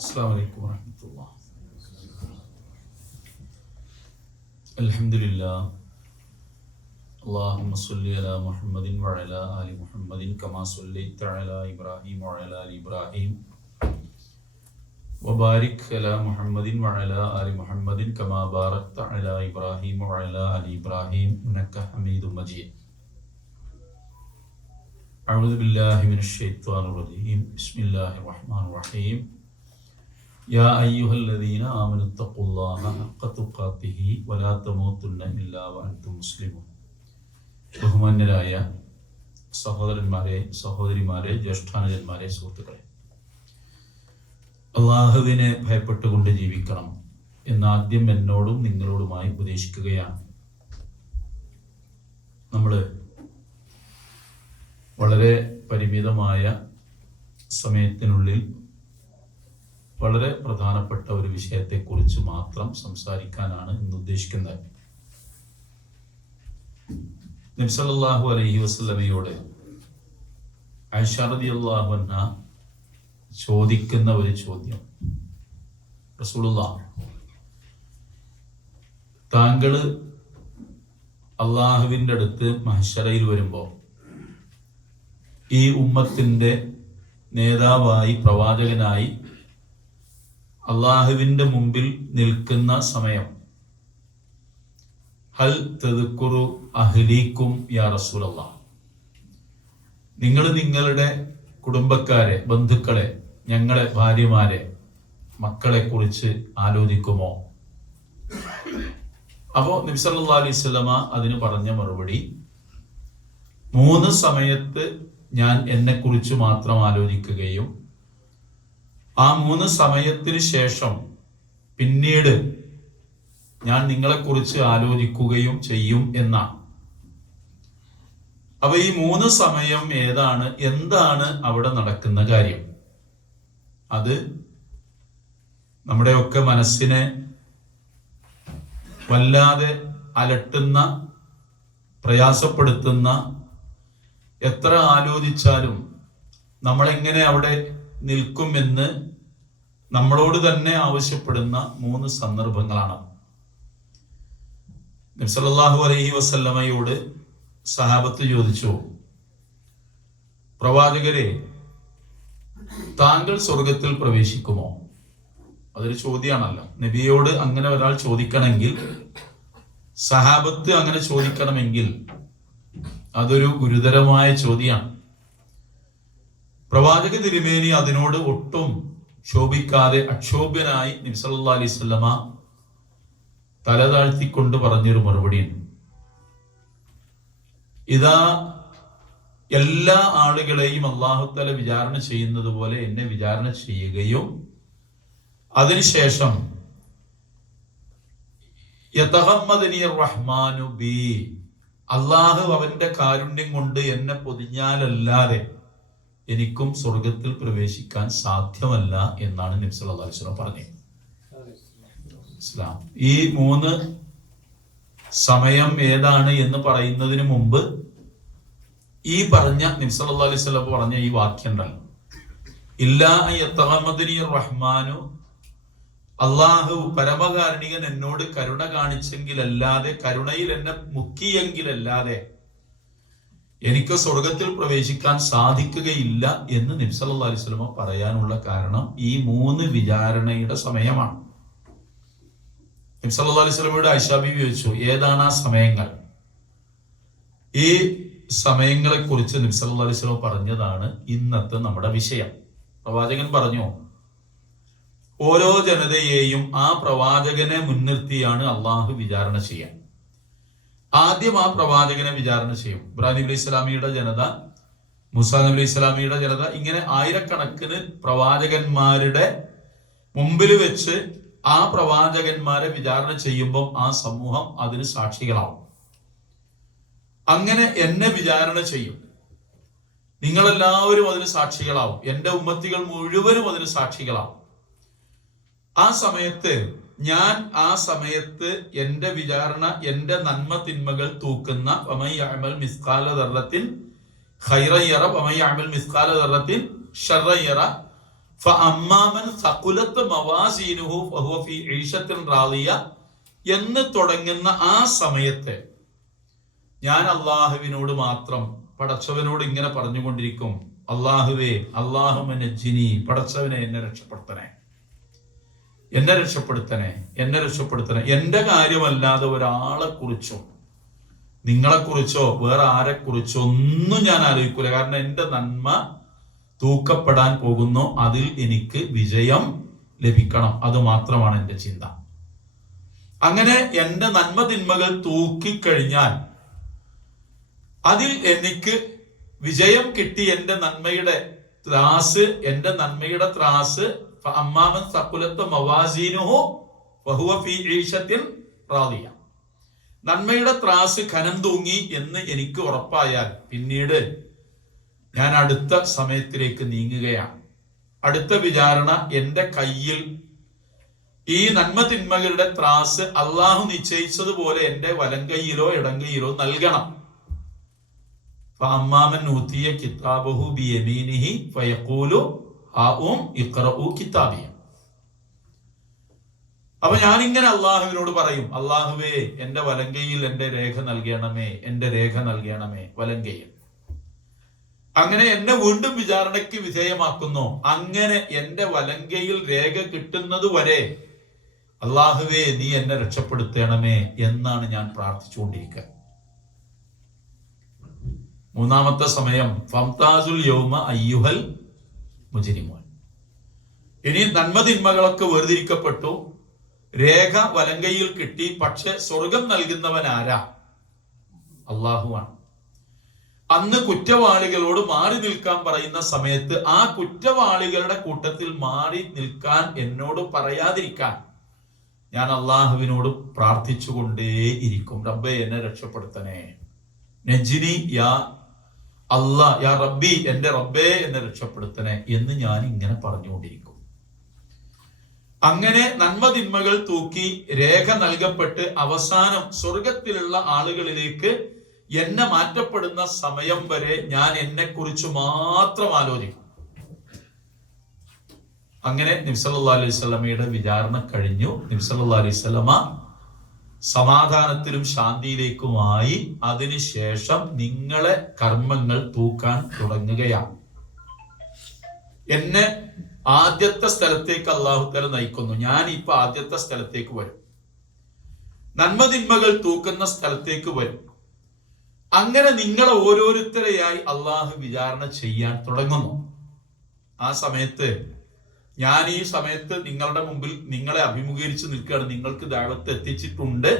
السلام عليكم ورحمة الله. الحمد لله. اللهم صل على محمد وعلى آل محمد كما صليت على إبراهيم وعلى آل إبراهيم وبارك على محمد وعلى آل محمد كما باركت على إبراهيم وعلى آل إبراهيم إنك حميد مجيد. أعوذ بالله من الشيطان الرجيم. بسم الله الرحمن الرحيم. يا أيها الذين آمنوا اتقوا الله حق تقاته ولا تموتن إلا وأنتم مسلمون. ബഹുമാന്യരായ സഹോദരന്മാരെ, സഹോദരിമാരെ, ജ്യേഷ്ഠാനുജന്മാരെ, സുഹൃത്തുക്കളെ, അള്ളാഹുവിനെ ഭയപ്പെട്ടുകൊണ്ട് ജീവിക്കണം എന്നാദ്യം എന്നോടും നിങ്ങളോടുമായി ഉപദേശിക്കുകയാണ്. നമ്മൾ വളരെ പരിമിതമായ സമയത്തിനുള്ളിൽ വളരെ പ്രധാനപ്പെട്ട ഒരു വിഷയത്തെക്കുറിച്ച് മാത്രം സംസാരിക്കാനാണ് ഇന്ന് ഉദ്ദേശിക്കുന്നത്. നബി സല്ലല്ലാഹു അലൈഹി വസല്ലമയോട് ആയിഷ റളിയല്ലാഹു അൻഹ ചോദിക്കുന്ന ഒരു ചോദ്യം, റസൂലുള്ളാഹ്, താങ്കൾ അള്ളാഹുവിൻ്റെ അടുത്ത് മഹ്ശറയിൽ വരുമ്പോൾ ഈ ഉമ്മത്തിന്റെ നേതാവായി, പ്രവാചകനായി അള്ളാഹുവിൻ്റെ മുമ്പിൽ നിൽക്കുന്ന സമയം ഹൽ തദ്കുറു അഹ്ലീക്കും യാ റസൂലല്ലാഹ്, നിങ്ങൾ നിങ്ങളുടെ കുടുംബക്കാരെ, ബന്ധുക്കളെ, ഞങ്ങളെ ഭാര്യമാരെ, മക്കളെ കുറിച്ച് ആലോചിക്കുമോ? അപ്പോ നബി സല്ലല്ലാഹു അലൈഹി വസല്ലമ അതിന് പറഞ്ഞ മറുപടി, 3 സമയത്ത് ഞാൻ എന്നെ കുറിച്ച് മാത്രം ആലോചിക്കുകയും ആ 3 സമയത്തിന് ശേഷം പിന്നീട് ഞാൻ നിങ്ങളെക്കുറിച്ച് ആലോചിക്കുകയും ചെയ്യും എന്നാണ്. അപ്പൊ ഈ 3 സമയം ഏതാണ്, എന്താണ് അവിടെ നടക്കുന്ന കാര്യം? അത് നമ്മുടെയൊക്കെ മനസ്സിനെ വല്ലാതെ അലട്ടുന്ന, പ്രയാസപ്പെടുത്തുന്ന, എത്ര ആലോചിച്ചാലും നമ്മളെങ്ങനെ അവിടെ നിൽക്കുമെന്ന് നമ്മളോട് തന്നെ ആവശ്യപ്പെടുന്ന 3 സന്ദർഭങ്ങളാണ്. നബി സല്ലല്ലാഹു അലൈഹി വസല്ലമയോട് സഹാബത്ത് ചോദിച്ചു, പ്രവാചകരെ, താങ്കൾ സ്വർഗത്തിൽ പ്രവേശിക്കുമോ? അതൊരു ചോദ്യമാണല്ലോ. നബിയോട് അങ്ങനെ ഒരാൾ ചോദിക്കണമെങ്കിൽ, സഹാബത്ത് അങ്ങനെ ചോദിക്കണമെങ്കിൽ അതൊരു ഗുരുതരമായ ചോദ്യമാണ്. പ്രവാചക തിരുമേനി അതിനോട് ഒട്ടും ശോഭിക്കാതെ അക്ഷോഭ്യനായി നബി സല്ലല്ലാഹു അലൈഹി വസല്ലമ തല താഴ്ത്തിക്കൊണ്ട് പറഞ്ഞൊരു മറുപടിയുണ്ട്. ഇതാ എല്ലാ ആളുകളെയും അല്ലാഹു തആല വിചാരണ ചെയ്യുന്നത് പോലെ എന്നെ വിചാരണ ചെയ്യുകയും അതിനുശേഷം യതഗമ്മദനി റഹ്മാനു ബി, അല്ലാഹു അവന്റെ കാരുണ്യം കൊണ്ട് എന്നെ പൊതിഞ്ഞാലല്ലാതെ എനിക്കും സ്വർഗത്തിൽ പ്രവേശിക്കാൻ സാധ്യമല്ല എന്നാണ് നബി സല്ലല്ലാഹു അലൈഹി വസല്ലം പറഞ്ഞത്. ഈ 3 സമയം ഏതാണ് എന്ന് പറയുന്നതിന് മുമ്പ് ഈ പറഞ്ഞ നബി സല്ലല്ലാഹു അലൈഹി വസല്ലം പറഞ്ഞ ഈ വാക്യം ഉണ്ടല്ലോ, ഇല്ലാ യതഗമ്മദനി റഹ്മാനു, അള്ളാഹു പരമകാരുണികൻ എന്നോട് കരുണ കാണിച്ചെങ്കിലല്ലാതെ, കരുണയിൽ എന്നെ മുക്കിയെങ്കിലല്ലാതെ എനിക്ക് സ്വർഗത്തിൽ പ്രവേശിക്കാൻ സാധിക്കുകയില്ല എന്ന് നബി സല്ലല്ലാഹു അലൈഹി വസല്ലം പറയാനുള്ള കാരണം ഈ 3 വിചാരണയുടെ സമയമാണ്. നബി സല്ലല്ലാഹു അലൈഹി വസല്ലമയോട് ആയിഷ ബീവി ചോദിച്ചു, ഏതാണ് ആ സമയങ്ങൾ? ഈ സമയങ്ങളെ കുറിച്ച് നബി സല്ലല്ലാഹു അലൈഹി വസല്ലം പറഞ്ഞതാണ് ഇന്നത്തെ നമ്മുടെ വിഷയം. പ്രവാചകൻ പറഞ്ഞു, ഓരോ ജനതയെയും ആ പ്രവാചകനെ മുൻനിർത്തിയാണ് അള്ളാഹു വിചാരണ ചെയ്യാൻ. ആദ്യം ആ പ്രവാചകനെ വിചാരണ ചെയ്യും. ഇബ്രാഹിം നബി അലൈഹി സ്വലാമിയുടെ ജനത, മൂസാ നബി അലൈഹി സ്വലാമിയുടെ ജനത, ഇങ്ങനെ ആയിരക്കണക്കിന് പ്രവാചകന്മാരുടെ മുമ്പിൽ വെച്ച് ആ പ്രവാചകന്മാരെ വിചാരണ ചെയ്യുമ്പോൾ ആ സമൂഹം അതിന് സാക്ഷികളാവും. അങ്ങനെ എന്നെ വിചാരണ ചെയ്യും, നിങ്ങളെല്ലാവരും അതിന് സാക്ഷികളാവും, എന്റെ ഉമ്മത്തികൾ മുഴുവനും അതിന് സാക്ഷികളാവും. ആ സമയത്ത് ഞാൻ എന്റെ വിചാരണ, എന്റെ നന്മ തിന്മകൾ തൂക്കുന്ന വമൻ യഅമൽ മിസ്ഖാല ദർറത്തിൻ ഖൈറൻ യറ വമൻ യഅമൽ മിസ്ഖാല ദർറത്തിൻ ശർറൻ യറ ഫഅമ്മാമൻ സഖുലത്ത് മവാസീനുഹു ഫഹുവ ഫീ ഈശത്തിൻ റാളിയ എന്ന് തുടങ്ങുന്ന ആ സമയത്ത് ഞാൻ അള്ളാഹുവിനോട് മാത്രം, പടച്ചവനോട് ഇങ്ങനെ പറഞ്ഞുകൊണ്ടിരിക്കും, അള്ളാഹുവേ, അല്ലാഹുമ്മ നജ്ജിനി, പടച്ചവനെ എന്നെ രക്ഷപ്പെടുത്തണേ, എന്നെ രക്ഷപ്പെടുത്തണേ, എന്നെ രക്ഷപ്പെടുത്തണേ. എന്റെ കാര്യമല്ലാതെ ഒരാളെ കുറിച്ചോ നിങ്ങളെക്കുറിച്ചോ വേറെ ആരെക്കുറിച്ചോ ഒന്നും ഞാൻ ആലോചിക്കൂല. കാരണം എന്റെ നന്മ തൂക്കപ്പെടാൻ പോകുന്നു, അതിൽ എനിക്ക് വിജയം ലഭിക്കണം, അത് മാത്രമാണ് എന്റെ ചിന്ത. അങ്ങനെ എന്റെ നന്മ തിന്മകൾ തൂക്കിക്കഴിഞ്ഞാൽ അതിൽ എനിക്ക് വിജയം കിട്ടി, എന്റെ നന്മയുടെ ത്രാസ് അമ്മാമൻ സഖുലത്ത് മവാസീനുഹു ഫഹുവ ഫീ ഈശത്തിൻ റാളിയ, നന്മയുടെ ത്രാസ് ഖനം തൂങ്ങി എന്ന് എനിക്ക് ഉറപ്പായാൽ പിന്നീട് ഞാൻ അടുത്ത സമയത്തിലേക്ക് നീങ്ങുകയാണ്. അടുത്ത വിചാരണ എന്റെ കയ്യിൽ ഈ നന്മ തിന്മകളുടെ ത്രാസ് അള്ളാഹു നിശ്ചയിച്ചതുപോലെ എന്റെ വലങ്കയിലോ ഇടങ്കയിലോ നൽകണം. ഫഅമ്മാമൻ ഊതിയ കിതാബഹു ബിയമീനിഹി ഫയഖൂലു ഹാഉം ഇഖ്റഊ കിതാബിയ. അപ്പൊ ഞാനിങ്ങനെ അള്ളാഹുവിനോട് പറയും, അള്ളാഹുവേ, എന്റെ വലങ്കയിൽ എന്റെ രേഖ നൽകണമേ, എന്റെ രേഖ നൽകണമേ വലങ്കയിൽ. അങ്ങനെ എന്നെ വീണ്ടും വിചാരണയ്ക്ക് വിധേയമാക്കുന്നു. അങ്ങനെ എന്റെ വലങ്കയിൽ രേഖ കിട്ടുന്നത് വരെ അള്ളാഹുവേ, നീ എന്നെ രക്ഷപ്പെടുത്തണമേ എന്നാണ് ഞാൻ പ്രാർത്ഥിച്ചുകൊണ്ടിരിക്കുക. മൂന്നാമത്തെ സമയം ഫംതാസുൽ യൗമ അയ്യുഹൽ മുജ്രിമൂൻ. ഇനി നന്മതിന്മകളൊക്കെ വേർതിരിക്കപ്പെട്ടു, രേഖ വലങ്കയിൽ കിട്ടി. പക്ഷെ സ്വർഗം നൽകുന്നവൻ ആരാ? അള്ളാഹുവാണ്. അന്ന് കുറ്റവാളികളോട് മാറി നിൽക്കാൻ പറയുന്ന സമയത്ത് ആ കുറ്റവാളികളുടെ കൂട്ടത്തിൽ മാറി നിൽക്കാൻ എന്നോട് പറയാതിരിക്കാൻ ഞാൻ അള്ളാഹുവിനോട് പ്രാർത്ഥിച്ചുകൊണ്ടേയിരിക്കും, റബ്ബേ എന്നെ രക്ഷപ്പെടുത്തണേ, നജ്ജിനി യാ അല്ലാ, യാ റബ്ബി, എന്റെ റബ്ബേ എന്നെ രക്ഷപ്പെടുത്തണേ എന്ന് ഞാൻ ഇങ്ങനെ പറഞ്ഞുകൊണ്ടിരിക്കും. അങ്ങനെ നന്മതിന്മകൾ തൂക്കി രേഖ നൽകപ്പെട്ട് അവസാനം സ്വർഗത്തിലുള്ള ആളുകളിലേക്ക് എന്നെ മാറ്റപ്പെടുന്ന സമയം വരെ ഞാൻ എന്നെ കുറിച്ച് മാത്രം ആലോചിക്കും. അങ്ങനെ നബി സല്ലല്ലാഹു അലൈഹി വസല്ലമയുടെ വിചാരണ കഴിഞ്ഞു. നബി സല്ലല്ലാഹു അലൈഹി വസല്ലമ സമാധാനത്തിലും ശാന്തിയിലേക്കുമായി അതിനുശേഷം നിങ്ങളെ കർമ്മങ്ങൾ തൂക്കാൻ തുടങ്ങുകയാണ്. എന്നെ ആദ്യത്തെ സ്ഥലത്തേക്ക് അല്ലാഹു തആല നയിക്കുന്നു. ഞാൻ ഇപ്പൊ ആദ്യത്തെ സ്ഥലത്തേക്ക് വരും, നന്മതിന്മകൾ തൂക്കുന്ന സ്ഥലത്തേക്ക് വരും. അങ്ങനെ നിങ്ങളെ ഓരോരുത്തരെയായി അള്ളാഹു വിചാരണ ചെയ്യാൻ തുടങ്ങുന്നു. ആ സമയത്ത് ഞാൻ ഈ സമയത്ത് നിങ്ങളുടെ മുമ്പിൽ നിങ്ങളെ അഭിമുഖീകരിച്ച് നിൽക്കുകയാണ്. നിങ്ങൾക്ക് ദഅവത്ത് എത്തിച്ചിട്ടുണ്ട്,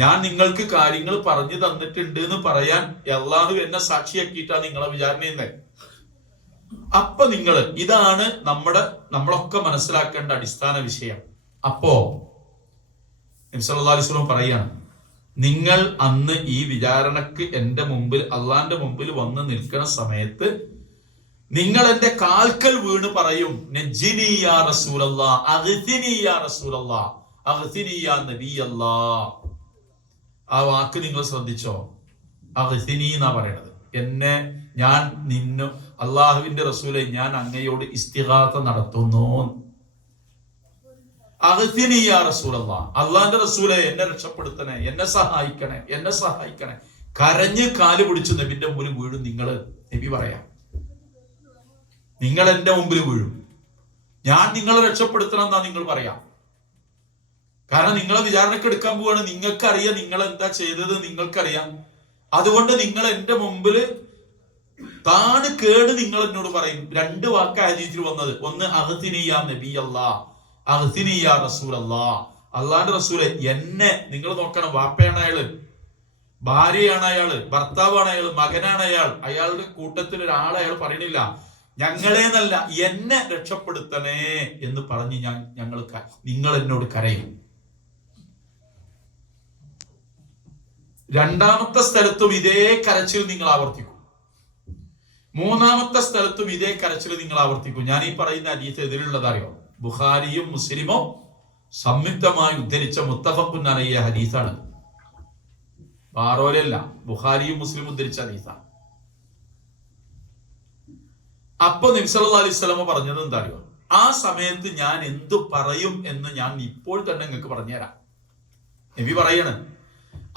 ഞാൻ നിങ്ങൾക്ക് കാര്യങ്ങൾ പറഞ്ഞു തന്നിട്ടുണ്ട് എന്ന് പറയാൻ അള്ളാഹു എന്നെ സാക്ഷിയാക്കിയിട്ടാണ് നിങ്ങളെ വിചാരണ ചെയ്യുന്നത്. അപ്പൊ ഇതാണ് നമ്മളൊക്കെ മനസ്സിലാക്കേണ്ട അടിസ്ഥാന വിഷയം. അപ്പോ നബി സല്ലല്ലാഹു അലൈഹി വസല്ലം പറയാണ്, നിങ്ങൾ അന്ന് ഈ വിചാരണക്ക് എന്റെ മുമ്പിൽ, അള്ളാന്റെ മുമ്പിൽ വന്ന് നിൽക്കുന്ന സമയത്ത് നിങ്ങൾ എന്റെ കാൽക്കൽ വീണ് പറയും, നജ്ജിനി യാ റസൂലല്ലാഹ്, അഗ്തിനി യാ റസൂലല്ലാഹ്, അഗ്തിനി യാ നബിയല്ലാഹ്. ആ വാക്ക് നിങ്ങൾ ശ്രദ്ധിച്ചോ? അഗ്തിനി എന്നാ പറയണത്. ഞാൻ അള്ളാഹുവിന്റെ റസൂലെ, ഞാൻ അങ്ങയോട് ഇസ്തിഗാസ നടത്തുന്നു. അഗ്തിനി യാ റസൂലല്ലാഹ്, അള്ളാന്റെ റസൂലെ എന്നെ രക്ഷപ്പെടുത്തണേ, എന്നെ സഹായിക്കണേ, എന്നെ സഹായിക്കണേ. കരഞ്ഞ് കാല് പിടിച്ച് നബിന്റെ മുമ്പിൽ വീഴും നിങ്ങള്. നബി പറയാം, നിങ്ങൾ എന്റെ മുമ്പിൽ വീഴും, ഞാൻ നിങ്ങളെ രക്ഷപ്പെടുത്തണം എന്നാ നിങ്ങൾ പറയാം. കാരണം നിങ്ങളെ വിചാരണക്ക് എടുക്കാൻ പോവാണ്. നിങ്ങൾക്കറിയാം നിങ്ങൾ എന്താ ചെയ്തത്, നിങ്ങൾക്കറിയാം. അതുകൊണ്ട് നിങ്ങൾ എന്റെ മുമ്പിൽ താണ് കേട് നിങ്ങൾ എന്നോട് പറയും. രണ്ട് വാക്ക് ഹദീസിൽ വന്നത്, ഒന്ന് അഗ്തിനി യാ നബിയല്ലാഹ്, അഗ്തിനി യാ റസൂലല്ലാഹ്. അള്ളാന്റെ റസൂലെ എന്നെ നിങ്ങൾ നോക്കണം. വാപ്പയാണ് അയാള്, ഭാര്യയാണ് അയാള്, ഭർത്താവാണ് അയാള്, മകനാണ് അയാളുടെ കൂട്ടത്തിൽ ഒരാളെ അയാൾ പറയണില്ല, ഞങ്ങളേന്നല്ല എന്നെ രക്ഷപ്പെടുത്തണേ എന്ന് പറഞ്ഞ് നിങ്ങൾ എന്നോട് കരയും. രണ്ടാമത്തെ സ്ഥലത്തും ഇതേ കരച്ചിൽ നിങ്ങൾ ആവർത്തിക്കും. മൂന്നാമത്തെ സ്ഥലത്തും ഇതേ കരച്ചിൽ നിങ്ങൾ ആവർത്തിക്കും. ഞാൻ ഈ പറയുന്ന ഹദീസ് എതിരുള്ളതറിയോ? ബുഖാരിയും മുസ്ലിമും സംയുക്തമായി ഉദ്ധരിച്ച മുത്തഫഖുൻ അലൈഹി ഹദീസാണ്. ബാറോലല്ല, ബുഖാരിയും മുസ്ലിമും ഉദ്ധരിച്ച ഹദീസാണ്. അപ്പൊ നബി സല്ലല്ലാഹു അലൈഹി വസല്ലം പറഞ്ഞത് എന്താ അറിയോ? ആ സമയത്ത് ഞാൻ എന്തു പറയും എന്ന് ഞാൻ ഇപ്പോൾ തന്നെ നിങ്ങൾക്ക് പറഞ്ഞുതരാം. നബി പറയാണ്,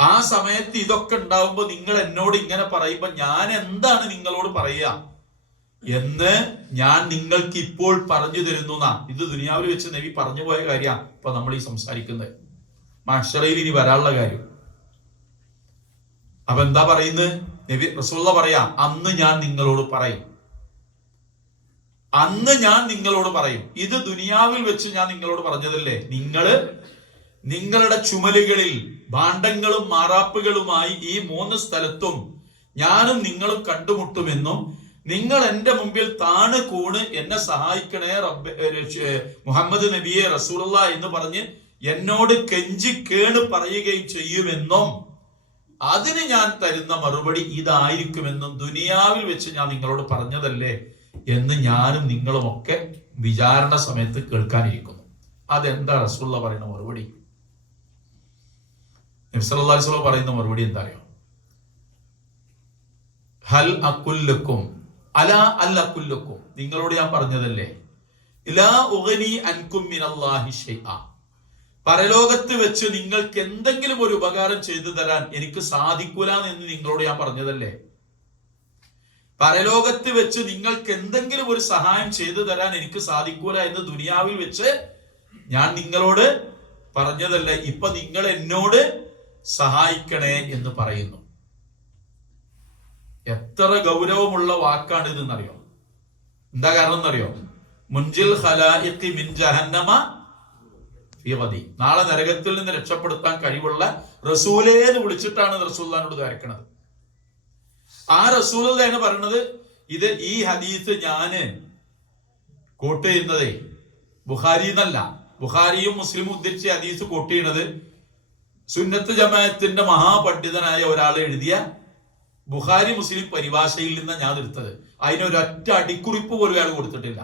ആ സമയത്ത് ഇതൊക്കെ ഉണ്ടാവുമ്പോ നിങ്ങൾ എന്നോട് ഇങ്ങനെ പറയുമ്പോ ഞാൻ എന്താണ് നിങ്ങളോട് പറയുക എന്ന് ഞാൻ നിങ്ങൾക്ക് ഇപ്പോൾ പറഞ്ഞു തരുന്നു. ഇത് ദുനിയാവിൽ വെച്ച് നബി പറഞ്ഞു പോയ കാര്യമാണ് ഇപ്പൊ നമ്മൾ ഈ സംസാരിക്കുന്നത്. മഹ്ശറയിൽ ഇനി വരാനുള്ള കാര്യം. അപ്പൊ എന്താ പറയുന്നത്? നബി റസൂലുള്ള പറയാ, അന്ന് ഞാൻ നിങ്ങളോട് പറയും, അന്ന് ഞാൻ നിങ്ങളോട് പറയും. ഇത് ദുനിയാവിൽ വെച്ച് ഞാൻ നിങ്ങളോട് പറഞ്ഞതല്ലേ. നിങ്ങളുടെ ചുമലുകളിൽ ഭാണ്ഡങ്ങളും മാറാപ്പുകളുമായി ഈ 3 സ്ഥലത്തും ഞാനും നിങ്ങളും കണ്ടുമുട്ടുമെന്നും നിങ്ങൾ എന്റെ മുമ്പിൽ താണ് കൂണ് എന്നെ സഹായിക്കണേ മുഹമ്മദ് നബിയെ റസൂലുള്ള എന്ന് പറഞ്ഞ് എന്നോട് കെഞ്ചി കേണ് പറയുകയും ചെയ്യുമെന്നും അതിന് ഞാൻ തരുന്ന മറുപടി ഇതായിരിക്കുമെന്നും ദുനിയാവിൽ വെച്ച് ഞാൻ നിങ്ങളോട് പറഞ്ഞതല്ലേ എന്ന് ഞാനും നിങ്ങളുമൊക്കെ വിചാരണ സമയത്ത് കേൾക്കാനിരിക്കുന്നു. അതെന്താ റസൂലുള്ള പറയുന്ന മറുപടി? നബി സല്ലല്ലാഹു അലൈഹി വസല്ലം പറയുന്ന മറുപടി എന്താ അറിയോ? ഹൽ അകുല്ലക്കും അലാ അൽ അകുല്ലക്കും, നിങ്ങളോട് ഞാൻ പറഞ്ഞതല്ലേ, ലാ ഉഗ്നി അൻകും മിനല്ലാഹി ശൈഅ, പരലോകത്ത് വെച്ച് നിങ്ങൾക്ക് എന്തെങ്കിലും ഒരു ഉപകാരം ചെയ്തു തരാൻ എനിക്ക് സാധിക്കൂല എന്ന് നിങ്ങളോട് ഞാൻ പറഞ്ഞതല്ലേ. പരലോകത്ത് വെച്ച് നിങ്ങൾക്ക് എന്തെങ്കിലും ഒരു സഹായം ചെയ്തു തരാൻ എനിക്ക് സാധിക്കൂല എന്ന് ദുനിയാവിൽ വെച്ച് ഞാൻ നിങ്ങളോട് പറഞ്ഞതല്ല. ഇപ്പൊ നിങ്ങൾ എന്നോട് സഹായിക്കണേ എന്ന് പറയുന്നു. എത്ര ഗൗരവമുള്ള വാക്കാണ് ഇതെന്നറിയോ? എന്താ കാരണം എന്നറിയോ? മുൻജിൽ ഖലായിഖി മിൻ ജഹന്നമ ഫീ ഗദി, നാളെ നരകത്തിൽ നിന്ന് രക്ഷപ്പെടുത്താൻ കഴിവുള്ള റസൂലേ എന്ന് വിളിച്ചിട്ടാണ് റസൂലുള്ളാഹിനോട് ധരിക്കണത്. ആ റസൂലുള്ളാഹിയാണ് പറയുന്നത്. ഈ ഹദീസ് ഞാന് കോട്ട് ചെയ്യുന്നതേ ബുഖാരി എന്നല്ല. ബുഖാരിയും മുസ്ലിമും ഉദ്ധരിച്ച ഹദീസ് കോട്ട് ചെയ്യുന്നത് സുന്നത്ത് ജമാഅത്തിന്റെ മഹാപണ്ഡിതനായ ഒരാൾ എഴുതിയ ബുഖാരി മുസ്ലിം പരിഭാഷയിൽ നിന്ന് ഞാൻ എടുത്തത്. അതിനൊരൊറ്റ അടിക്കുറിപ്പ് പോലും അയാൾ കൊടുത്തിട്ടില്ല.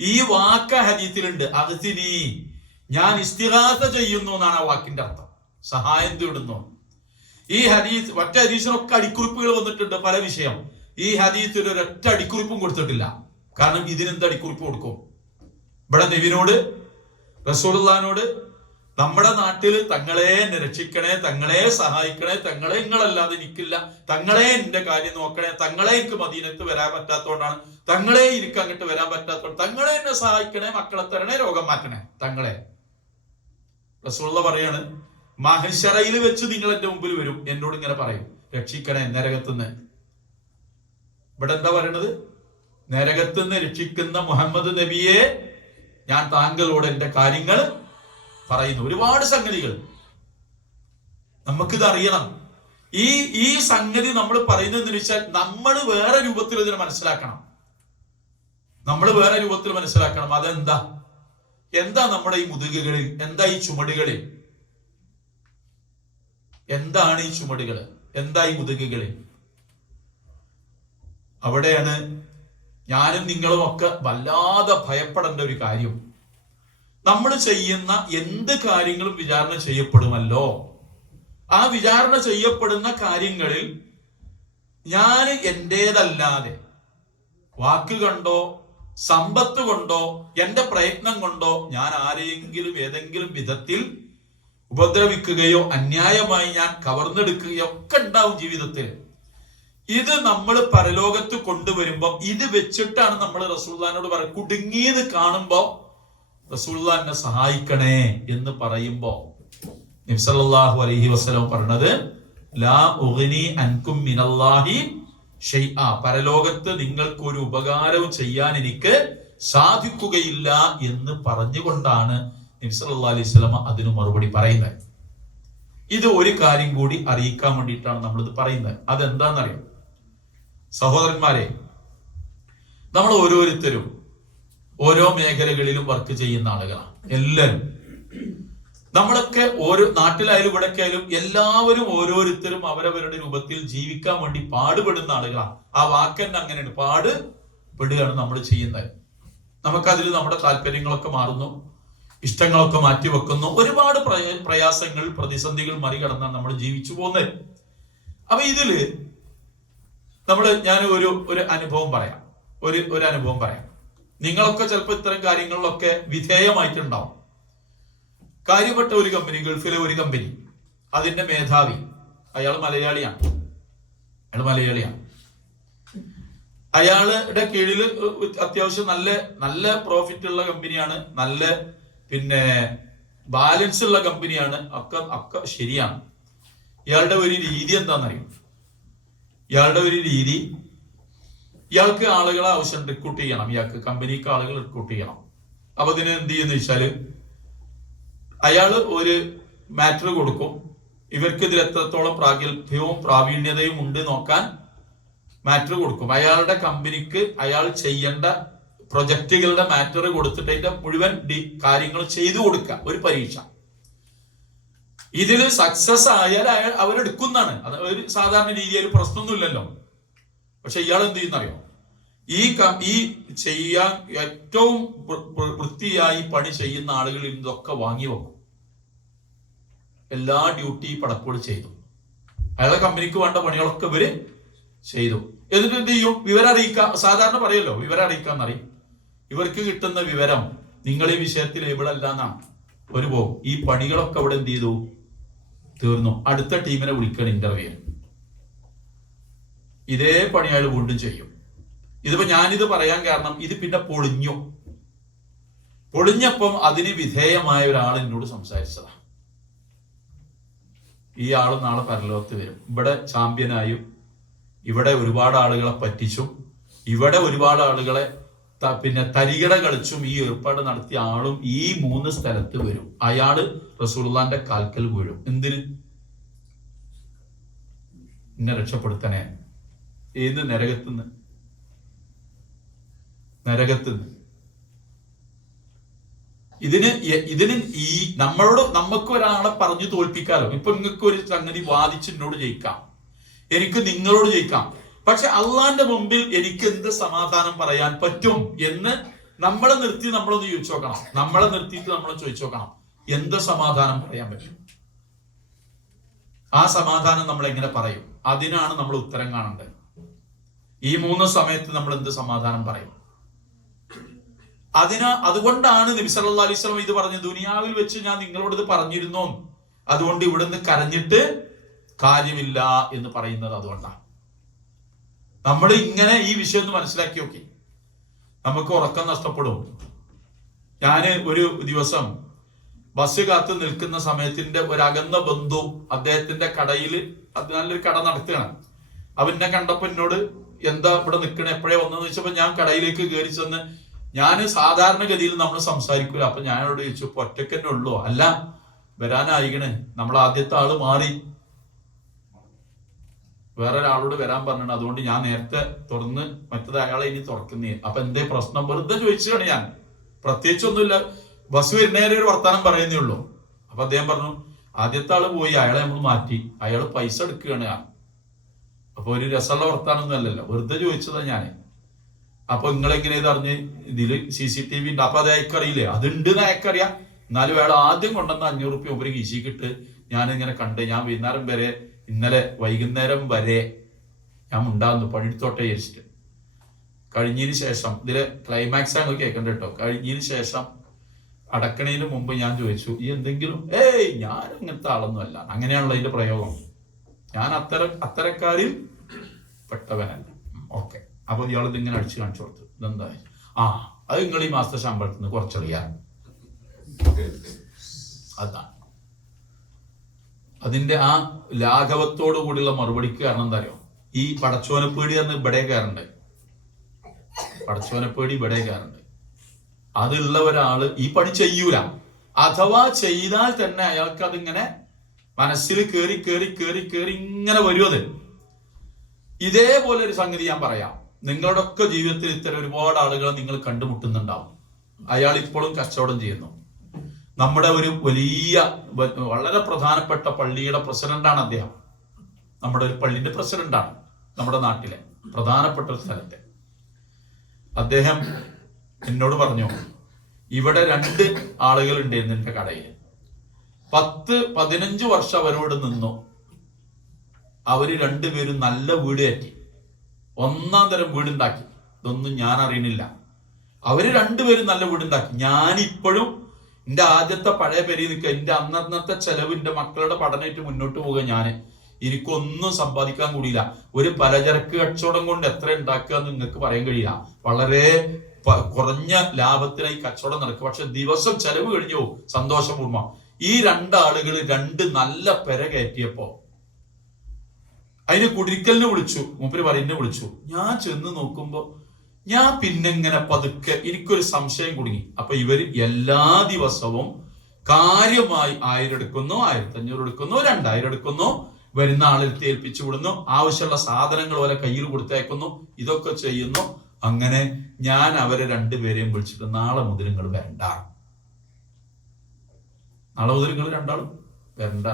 ഈ വാക്ക ഹദീസിലുണ്ട്, അഗ്സിനി, ഞാൻ ഇസ്തിഗാസ ചെയ്യുന്നു എന്നാണ് ആ വാക്കിന്റെ അർത്ഥം. സഹായം തേടുന്നു. ഈ ഹദീസ് മറ്റേ ഹദീസിനൊക്കെ അടിക്കുറിപ്പുകൾ വന്നിട്ടുണ്ട് പല വിഷയം. ഈ ഹദീസിന് ഒരൊറ്റ അടിക്കുറിപ്പും കൊടുത്തിട്ടില്ല. കാരണം ഇതിനെന്ത് അടിക്കുറിപ്പ് കൊടുക്കും? ഇവിടെ നബിയോട് റസൂലുള്ളാഹിനോട് നമ്മുടെ നാട്ടിൽ തങ്ങളെ രക്ഷിക്കണേ, തങ്ങളെ സഹായിക്കണേ, തങ്ങളെ നിങ്ങളല്ലാതെ എനിക്കില്ല, തങ്ങളെ എന്റെ കാര്യം നോക്കണേ, തങ്ങളെ എനിക്ക് മദീനത്ത് വരാൻ പറ്റാത്തതുകൊണ്ടാണ്, തങ്ങളെ എനിക്ക് അങ്ങോട്ട് വരാൻ പറ്റാത്തതുകൊണ്ട് തങ്ങളെ എന്നെ സഹായിക്കണേ, മക്കളെ തരണേ, രോഗം മാറ്റണേ, തങ്ങളെ. റസൂലുള്ള പറയാണ്, മഹ്ശറയിൽ വെച്ച് നിങ്ങൾ എന്റെ മുമ്പിൽ വരും, എന്നോട് ഇങ്ങനെ പറയും, രക്ഷിക്കണേ നരകത്തുനിന്ന്. ഇവിടെ എന്താ പറയണത്? നരകത്തുനിന്ന് രക്ഷിക്കുന്ന മുഹമ്മദ് നബിയെ ഞാൻ താങ്കളോട് എന്റെ കാര്യങ്ങൾ പറയുന്നു. ഒരുപാട് സംഗതികൾ നമുക്കിത് അറിയണം. ഈ സംഗതി നമ്മൾ പറയുന്നതെന്ന് വെച്ചാൽ നമ്മൾ വേറെ രൂപത്തിൽ ഇതിനെ മനസ്സിലാക്കണം. എന്താ നമ്മുടെ ഈ മുതുകുകളിൽ, എന്താ ഈ ചുമടുകളിൽ, എന്താണ് ഈ ചുമടുകൾ, എന്താ ഈ മുതുകുകളിൽ? അവിടെയാണ് ഞാനും നിങ്ങളും ഒക്കെ വല്ലാതെ ഭയപ്പെടേണ്ട ഒരു കാര്യം. നമ്മൾ ചെയ്യുന്ന എന്ത് കാര്യങ്ങളും വിചാരണ ചെയ്യപ്പെടുമല്ലോ. ആ വിചാരണ ചെയ്യപ്പെടുന്ന കാര്യങ്ങളിൽ ഞാൻ എന്റേതല്ലാതെ വാക്ക് കൊണ്ടോ സമ്പത്ത് കൊണ്ടോ എന്റെ പ്രയത്നം കൊണ്ടോ ഞാൻ ആരെയെങ്കിലും ഏതെങ്കിലും വിധത്തിൽ ഉപദ്രവിക്കുകയോ അന്യായമായി ഞാൻ കവർന്നെടുക്കുകയോ ഒക്കെ ഉണ്ടാവും ജീവിതത്തിൽ. ഇത് നമ്മൾ പരലോകത്ത് കൊണ്ടുവരുമ്പോ ഇത് വെച്ചിട്ടാണ് നമ്മൾ റസൂലുള്ളാഹിനോട് പറയുക. കുടുങ്ങിയത് കാണുമ്പോ റസൂലുള്ളാഹി എന്നെ സഹായിക്കണേ എന്ന് പറയുമ്പോ നബി സല്ലല്ലാഹു അലൈഹി വസല്ലം പറഞ്ഞത്, ലാ ഉഗ്നി അൻകും മിനല്ലാഹി ഷൈഅ, പരലോകത്ത് നിങ്ങൾക്ക് ഒരു ഉപകാരവും ചെയ്യാൻ എനിക്ക് സാധിക്കുകയില്ല എന്ന് പറഞ്ഞുകൊണ്ടാണ് നബി സല്ലല്ലാഹു അലൈഹി വസല്ലം അതിന് മറുപടി പറയുന്നത്. ഇത് ഒരു കാര്യം കൂടി അറിയിക്കാൻ വേണ്ടിയിട്ടാണ് നമ്മളിത് പറയുന്നത്. അതെന്താണെന്നറിയാം സഹോദരന്മാരെ, നമ്മൾ ഓരോരുത്തരും ഓരോ മേഖലകളിലും വർക്ക് ചെയ്യുന്ന ആളുകളാണ് എല്ലാവരും. നമ്മളൊക്കെ ഓരോ നാട്ടിലായാലും ഇവിടൊക്കെ ആയാലും എല്ലാവരും ഓരോരുത്തരും അവരവരുടെ രൂപത്തിൽ ജീവിക്കാൻ വേണ്ടി പാടുപെടുന്ന ആളുകളാണ്. ആ വാക്കന്നെ അങ്ങനെയാണ്, പാടുപെടുകയാണ് നമ്മൾ ചെയ്യുന്നത്. നമുക്കതിൽ നമ്മുടെ താല്പര്യങ്ങളൊക്കെ മാറുന്നു, ഇഷ്ടങ്ങളൊക്കെ മാറ്റിവെക്കുന്നു, ഒരുപാട് പ്രയാസങ്ങൾ പ്രതിസന്ധികൾ മറികടന്നാണ് നമ്മൾ ജീവിച്ചു പോകുന്നത്. അപ്പൊ ഇതില് ഞാൻ ഒരു അനുഭവം പറയാം. ഒരു അനുഭവം പറയാം. നിങ്ങളൊക്കെ ചിലപ്പോൾ ഇത്തരം കാര്യങ്ങളിലൊക്കെ വിധേയമായിട്ടുണ്ടാവും. കാര്യപ്പെട്ട ഒരു കമ്പനി, ഗൾഫിലെ ഒരു കമ്പനി, അതിന്റെ മേധാവി അയാൾ മലയാളിയാണ്. അയാളുടെ കീഴിൽ അത്യാവശ്യം നല്ല നല്ല പ്രോഫിറ്റ് ഉള്ള കമ്പനിയാണ്, നല്ല പിന്നെ ബാലൻസ് ഉള്ള കമ്പനിയാണ്, ഒക്കെ ശരിയാണ്. ഇയാളുടെ ഒരു രീതി എന്താണെന്നറിയും? ഇയാൾക്ക് ആളുകളെ ആവശ്യം റിക്രൂട്ട് ചെയ്യണം, ഇയാൾക്ക് കമ്പനിക്ക് ആളുകൾ റിക്രൂട്ട് ചെയ്യണം. അപ്പൊ ഇതിന് എന്ത് ചെയ്യുന്ന വെച്ചാല് അയാൾ ഒരു മാറ്റർ കൊടുക്കും, ഇവർക്ക് ഇതിൽ എത്രത്തോളം പ്രാഗൽഭ്യവും പ്രാവീണ്യതയും ഉണ്ട് നോക്കാൻ മാറ്റർ കൊടുക്കും. അയാളുടെ കമ്പനിക്ക് അയാൾ ചെയ്യേണ്ട പ്രൊജക്റ്റുകളുടെ മാറ്റർ കൊടുത്തിട്ട് അതിന്റെ മുഴുവൻ കാര്യങ്ങൾ ചെയ്തു കൊടുക്കുക, ഒരു പരീക്ഷ. ഇതിൽ സക്സസ് ആയാൽ അയാൾ അവരെടുക്കുന്നതാണ്. അത് ഒരു സാധാരണ രീതിയിൽ പ്രശ്നമൊന്നുമില്ലല്ലോ. പക്ഷെ ഇയാൾ എന്ത് ചെയ്യുന്നറിയോ? ഈ ചെയ്യാൻ ഏറ്റവും വൃത്തിയായി പണി ചെയ്യുന്ന ആളുകളിൽ ഇതൊക്കെ വാങ്ങി വെക്കും. എല്ലാ ഡ്യൂട്ടി പടപ്പോട് ചെയ്തു, അയാളെ കമ്പനിക്ക് വേണ്ട പണികളൊക്കെ ഇവര് ചെയ്തു. എന്നിട്ട് എന്ത് ചെയ്യും? വിവരം അറിയിക്കാം. സാധാരണ പറയല്ലോ വിവരം അറിയിക്കാന്നറിയും. ഇവർക്ക് കിട്ടുന്ന വിവരം നിങ്ങൾ ഈ വിഷയത്തിൽ ഇവിടെ അല്ല എന്നാണ്. ഒരു പോകും ഈ പണികളൊക്കെ അവിടെ എന്ത് ചെയ്തു? തീർന്നു. അടുത്ത ടീമിനെ വിളിക്കണം ഇന്റർവ്യൂ. ഇതേ പണി അയാൾ വീണ്ടും ചെയ്യും. ഇതിപ്പോ ഞാനിത് പറയാൻ കാരണം ഇത് പിന്നെ പൊളിഞ്ഞപ്പം അതിന് വിധേയമായ ഒരാൾ എന്നോട് സംസാരിച്ചതാ. ഈ ആള് നാളെ പരലോകത്ത് വരും. ഇവിടെ ചാമ്പ്യനായും ഇവിടെ ഒരുപാട് ആളുകളെ പറ്റിച്ചും ഇവിടെ ഒരുപാട് ആളുകളെ പിന്നെ തരികിട കളിച്ചും ഈ ഏർപ്പാട് നടത്തിയ ആളും ഈ 3 സ്ഥലത്ത് വരും. അയാള് റസൂലുള്ളാന്റെ കാൽക്കൽ വീഴും. എന്തിന്? എന്നെ രക്ഷപ്പെടുത്തണേ. ഏത് നരകത്തുനിന്ന്? ഇതിന് ഈ നമുക്ക് ഒരാളെ പറഞ്ഞു തോൽപ്പിക്കാലോ. ഇപ്പൊ നിങ്ങൾക്ക് ഒരു സംഗതി വാദിച്ച് എന്നോട് ജയിക്കാം, എനിക്ക് നിങ്ങളോട് ജയിക്കാം. പക്ഷെ അള്ളാന്റെ മുമ്പിൽ എനിക്ക് എന്ത് സമാധാനം പറയാൻ പറ്റും എന്ന് നമ്മളെ നിർത്തിയിട്ട് നമ്മൾ ചോദിച്ചു നോക്കണം. എന്ത് സമാധാനം പറയാൻ പറ്റും? ആ സമാധാനം നമ്മൾ എങ്ങനെ പറയും? അതിനാണ് നമ്മൾ ഉത്തരം കാണേണ്ടത്. ഈ 3 സമയത്ത് നമ്മൾ എന്ത് സമാധാനം പറയും? അതുകൊണ്ടാണ് നബി സല്ലല്ലാഹു അലൈഹി വസല്ലം ഇത് പറഞ്ഞു. ദുനിയാവിൽ വെച്ച് ഞാൻ നിങ്ങളോട് ഇത് പറഞ്ഞിരുന്നു, അതുകൊണ്ട് ഇവിടുന്ന് കരഞ്ഞിട്ട് കാര്യമില്ല എന്ന് പറയുന്നത് അതുകൊണ്ടാണ്. നമ്മൾ ഇങ്ങനെ ഈ വിഷയം ഒന്ന് മനസ്സിലാക്കി നോക്കി, നമുക്ക് ഉറക്കം നഷ്ടപ്പെടും. ഞാന് ഒരു ദിവസം ബസ് കാത്ത് നിൽക്കുന്ന സമയത്തിന്റെ ഒരു അകന്ന ബന്ധു അദ്ദേഹത്തിന്റെ കടയിൽ നല്ലൊരു കട നടത്തുകയാണ്. അവനെ കണ്ടപ്പോ എന്നോട് എന്താ ഇവിടെ നിൽക്കണേ, എപ്പോഴേ വന്നെന്ന് വെച്ചപ്പോ ഞാൻ കടയിലേക്ക് കയറി ചെന്ന്, ഞാൻ സാധാരണഗതിയിൽ നമ്മൾ സംസാരിക്കൂല. അപ്പൊ ഞാനോട് ചോദിച്ചു, ഇപ്പൊ ഒറ്റക്കന്നെ ഉള്ളൂ? അല്ല, വരാനായിക്കണ്, നമ്മൾ ആദ്യത്തെ ആള് മാറി വേറൊരാളോട് വരാൻ പറഞ്ഞു, അതുകൊണ്ട് ഞാൻ നേരത്തെ തുറന്ന് മറ്റത് അയാളെ ഇനി തുറക്കുന്നേ. അപ്പൊ എന്തേ പ്രശ്നം? വെറുതെ ചോദിച്ചാണ് ഞാൻ, പ്രത്യേകിച്ചൊന്നുമില്ല, ബസ് വരുന്നേരെ ഒരു വർത്താനം പറയുന്നേ ഉള്ളൂ. അപ്പൊ അദ്ദേഹം പറഞ്ഞു, ആദ്യത്തെ ആള് പോയി, അയാളെ നമ്മൾ മാറ്റി, അയാൾ പൈസ എടുക്കുകയാണ്. അപ്പൊ ഒരു രസമുള്ള വർത്താനൊന്നും അല്ലല്ലോ, വെറുതെ ചോദിച്ചതാ ഞാൻ. അപ്പൊ നിങ്ങളെങ്ങനെ ഇത് അറിഞ്ഞ്? ഇതില് CCTV ഉണ്ട്. അപ്പൊ അത് അയക്കറിയില്ലേ? അതുണ്ട് അയക്കറിയാം. എന്നാലും അയാൾ ആദ്യം കൊണ്ടുവന്ന 500 റുപ്യ ഒരു കീശിക്കിട്ട് ഞാനിങ്ങനെ കണ്ട്, ഞാൻ വൈകുന്നേരം വരെ, ഇന്നലെ വൈകുന്നേരം വരെ ഞാൻ ഉണ്ടാകുന്നു പണിയെടുത്തോട്ടെ വിചാരിച്ചിട്ട്. കഴിഞ്ഞതിന് ശേഷം ഇതിലെ ക്ലൈമാക്സ് ആണ് കേൾക്കണ്ട കേട്ടോ. കഴിഞ്ഞതിന് ശേഷം അടക്കണതിന് മുമ്പ് ഞാൻ ചോദിച്ചു, ഈ എന്തെങ്കിലും? ഞാൻ അങ്ങനത്തെ ആളൊന്നും അല്ല. അങ്ങനെയാണല്ലോ അതിന്റെ പ്രയോഗം. ഞാൻ അത്തരക്കാരിൽ പെട്ടവനല്ല. ഓക്കെ. അപ്പൊ ഇയാൾ ഇതിങ്ങനെ അടിച്ചു കാണിച്ചു കൊടുത്തു. ഇതെന്താ? അത് നിങ്ങൾ ഈ മാസത്തെ ശമ്പളത്തിൽ നിന്ന് കുറച്ചറിയാം. അതാണ് അതിന്റെ ആ ലാഘവത്തോടു കൂടിയുള്ള മറുപടിക്ക് കാരണം എന്താ അറിയോ? ഈ പടച്ചോനപ്പേടി എന്ന് ഇവിടെ കയറണ്ടേ, അതുള്ള ഒരാള് ഈ പണി ചെയ്യൂല. അഥവാ ചെയ്താൽ തന്നെ അയാൾക്ക് അതിങ്ങനെ മനസ്സിൽ കേറി ഇങ്ങനെ വരും. അത് ഇതേപോലെ ഒരു സംഗതി ഞാൻ പറയാം. നിങ്ങളുടെ ഒക്കെ ജീവിതത്തിൽ ഇത്തരം ഒരുപാട് ആളുകളെ നിങ്ങൾ കണ്ടുമുട്ടുന്നുണ്ടാവും. അയാൾ ഇപ്പോഴും കച്ചവടം ചെയ്യുന്നു. നമ്മുടെ ഒരു വലിയ വളരെ പ്രധാനപ്പെട്ട പള്ളിയുടെ പ്രസിഡന്റാണ് അദ്ദേഹം. നമ്മുടെ ഒരു പള്ളിന്റെ പ്രസിഡന്റാണ്, നമ്മുടെ നാട്ടിലെ പ്രധാനപ്പെട്ട ഒരു സ്ഥലത്തെ. അദ്ദേഹം എന്നോട് പറഞ്ഞു, ഇവിടെ 2 ആളുകൾ ഉണ്ടായിരുന്നു എന്റെ കടയിൽ. 10-15 വർഷം അവരോട് നിന്നു. അവര് 2 പേരും നല്ല വീട് കയറ്റി, 1-ാം തരം വീടുണ്ടാക്കി. ഇതൊന്നും ഞാൻ അറിയണില്ല. അവര് രണ്ടുപേരും നല്ല വീടുണ്ടാക്കി. ഞാനിപ്പോഴും എന്റെ ആദ്യത്തെ പഴയ പെരി നിൽക്കുക, എന്റെ അന്നത്തെ ചെലവ്, എന്റെ മക്കളുടെ പഠനമായിട്ട് മുന്നോട്ട് പോവുക. എനിക്കൊന്നും സമ്പാദിക്കാൻ കൂടിയില്ല. ഒരു പലചരക്ക് കച്ചവടം കൊണ്ട് എത്ര ഉണ്ടാക്കുക എന്ന് നിങ്ങൾക്ക് പറയാൻ കഴിയില്ല. വളരെ കുറഞ്ഞ ലാഭത്തിനായി കച്ചവടം നടക്കുക. പക്ഷെ ദിവസം ചെലവ് കഴിഞ്ഞു സന്തോഷപൂർവ്വം. ഈ രണ്ടാളുകൾ രണ്ട് നല്ല പെര കയറ്റിയപ്പോ അതിന് കുടിക്കലിന് വിളിച്ചു. മൂപ്പര് പറയുന്നത് വിളിച്ചു. ഞാൻ ചെന്ന് നോക്കുമ്പോ ഞാൻ പിന്നെങ്ങനെ പതുക്കെ എനിക്കൊരു സംശയം കുടുങ്ങി. അപ്പൊ ഇവര് എല്ലാ ദിവസവും കാര്യമായി 1000 എടുക്കുന്നു, 1500 എടുക്കുന്നു, 2000 എടുക്കുന്നു, വരുന്ന ആളിൽ ഏൽപ്പിച്ചു വിടുന്നു, ആവശ്യമുള്ള സാധനങ്ങൾ പോലെ കയ്യിൽ കൊടുത്തേക്കുന്നു, ഇതൊക്കെ ചെയ്യുന്നു. അങ്ങനെ ഞാൻ അവരെ രണ്ടുപേരെയും വിളിച്ചിട്ട് നാളെ മുതൽ നിങ്ങൾ വരണ്ട, നാളെ മുതൽ നിങ്ങൾ രണ്ടാളും വരണ്ട,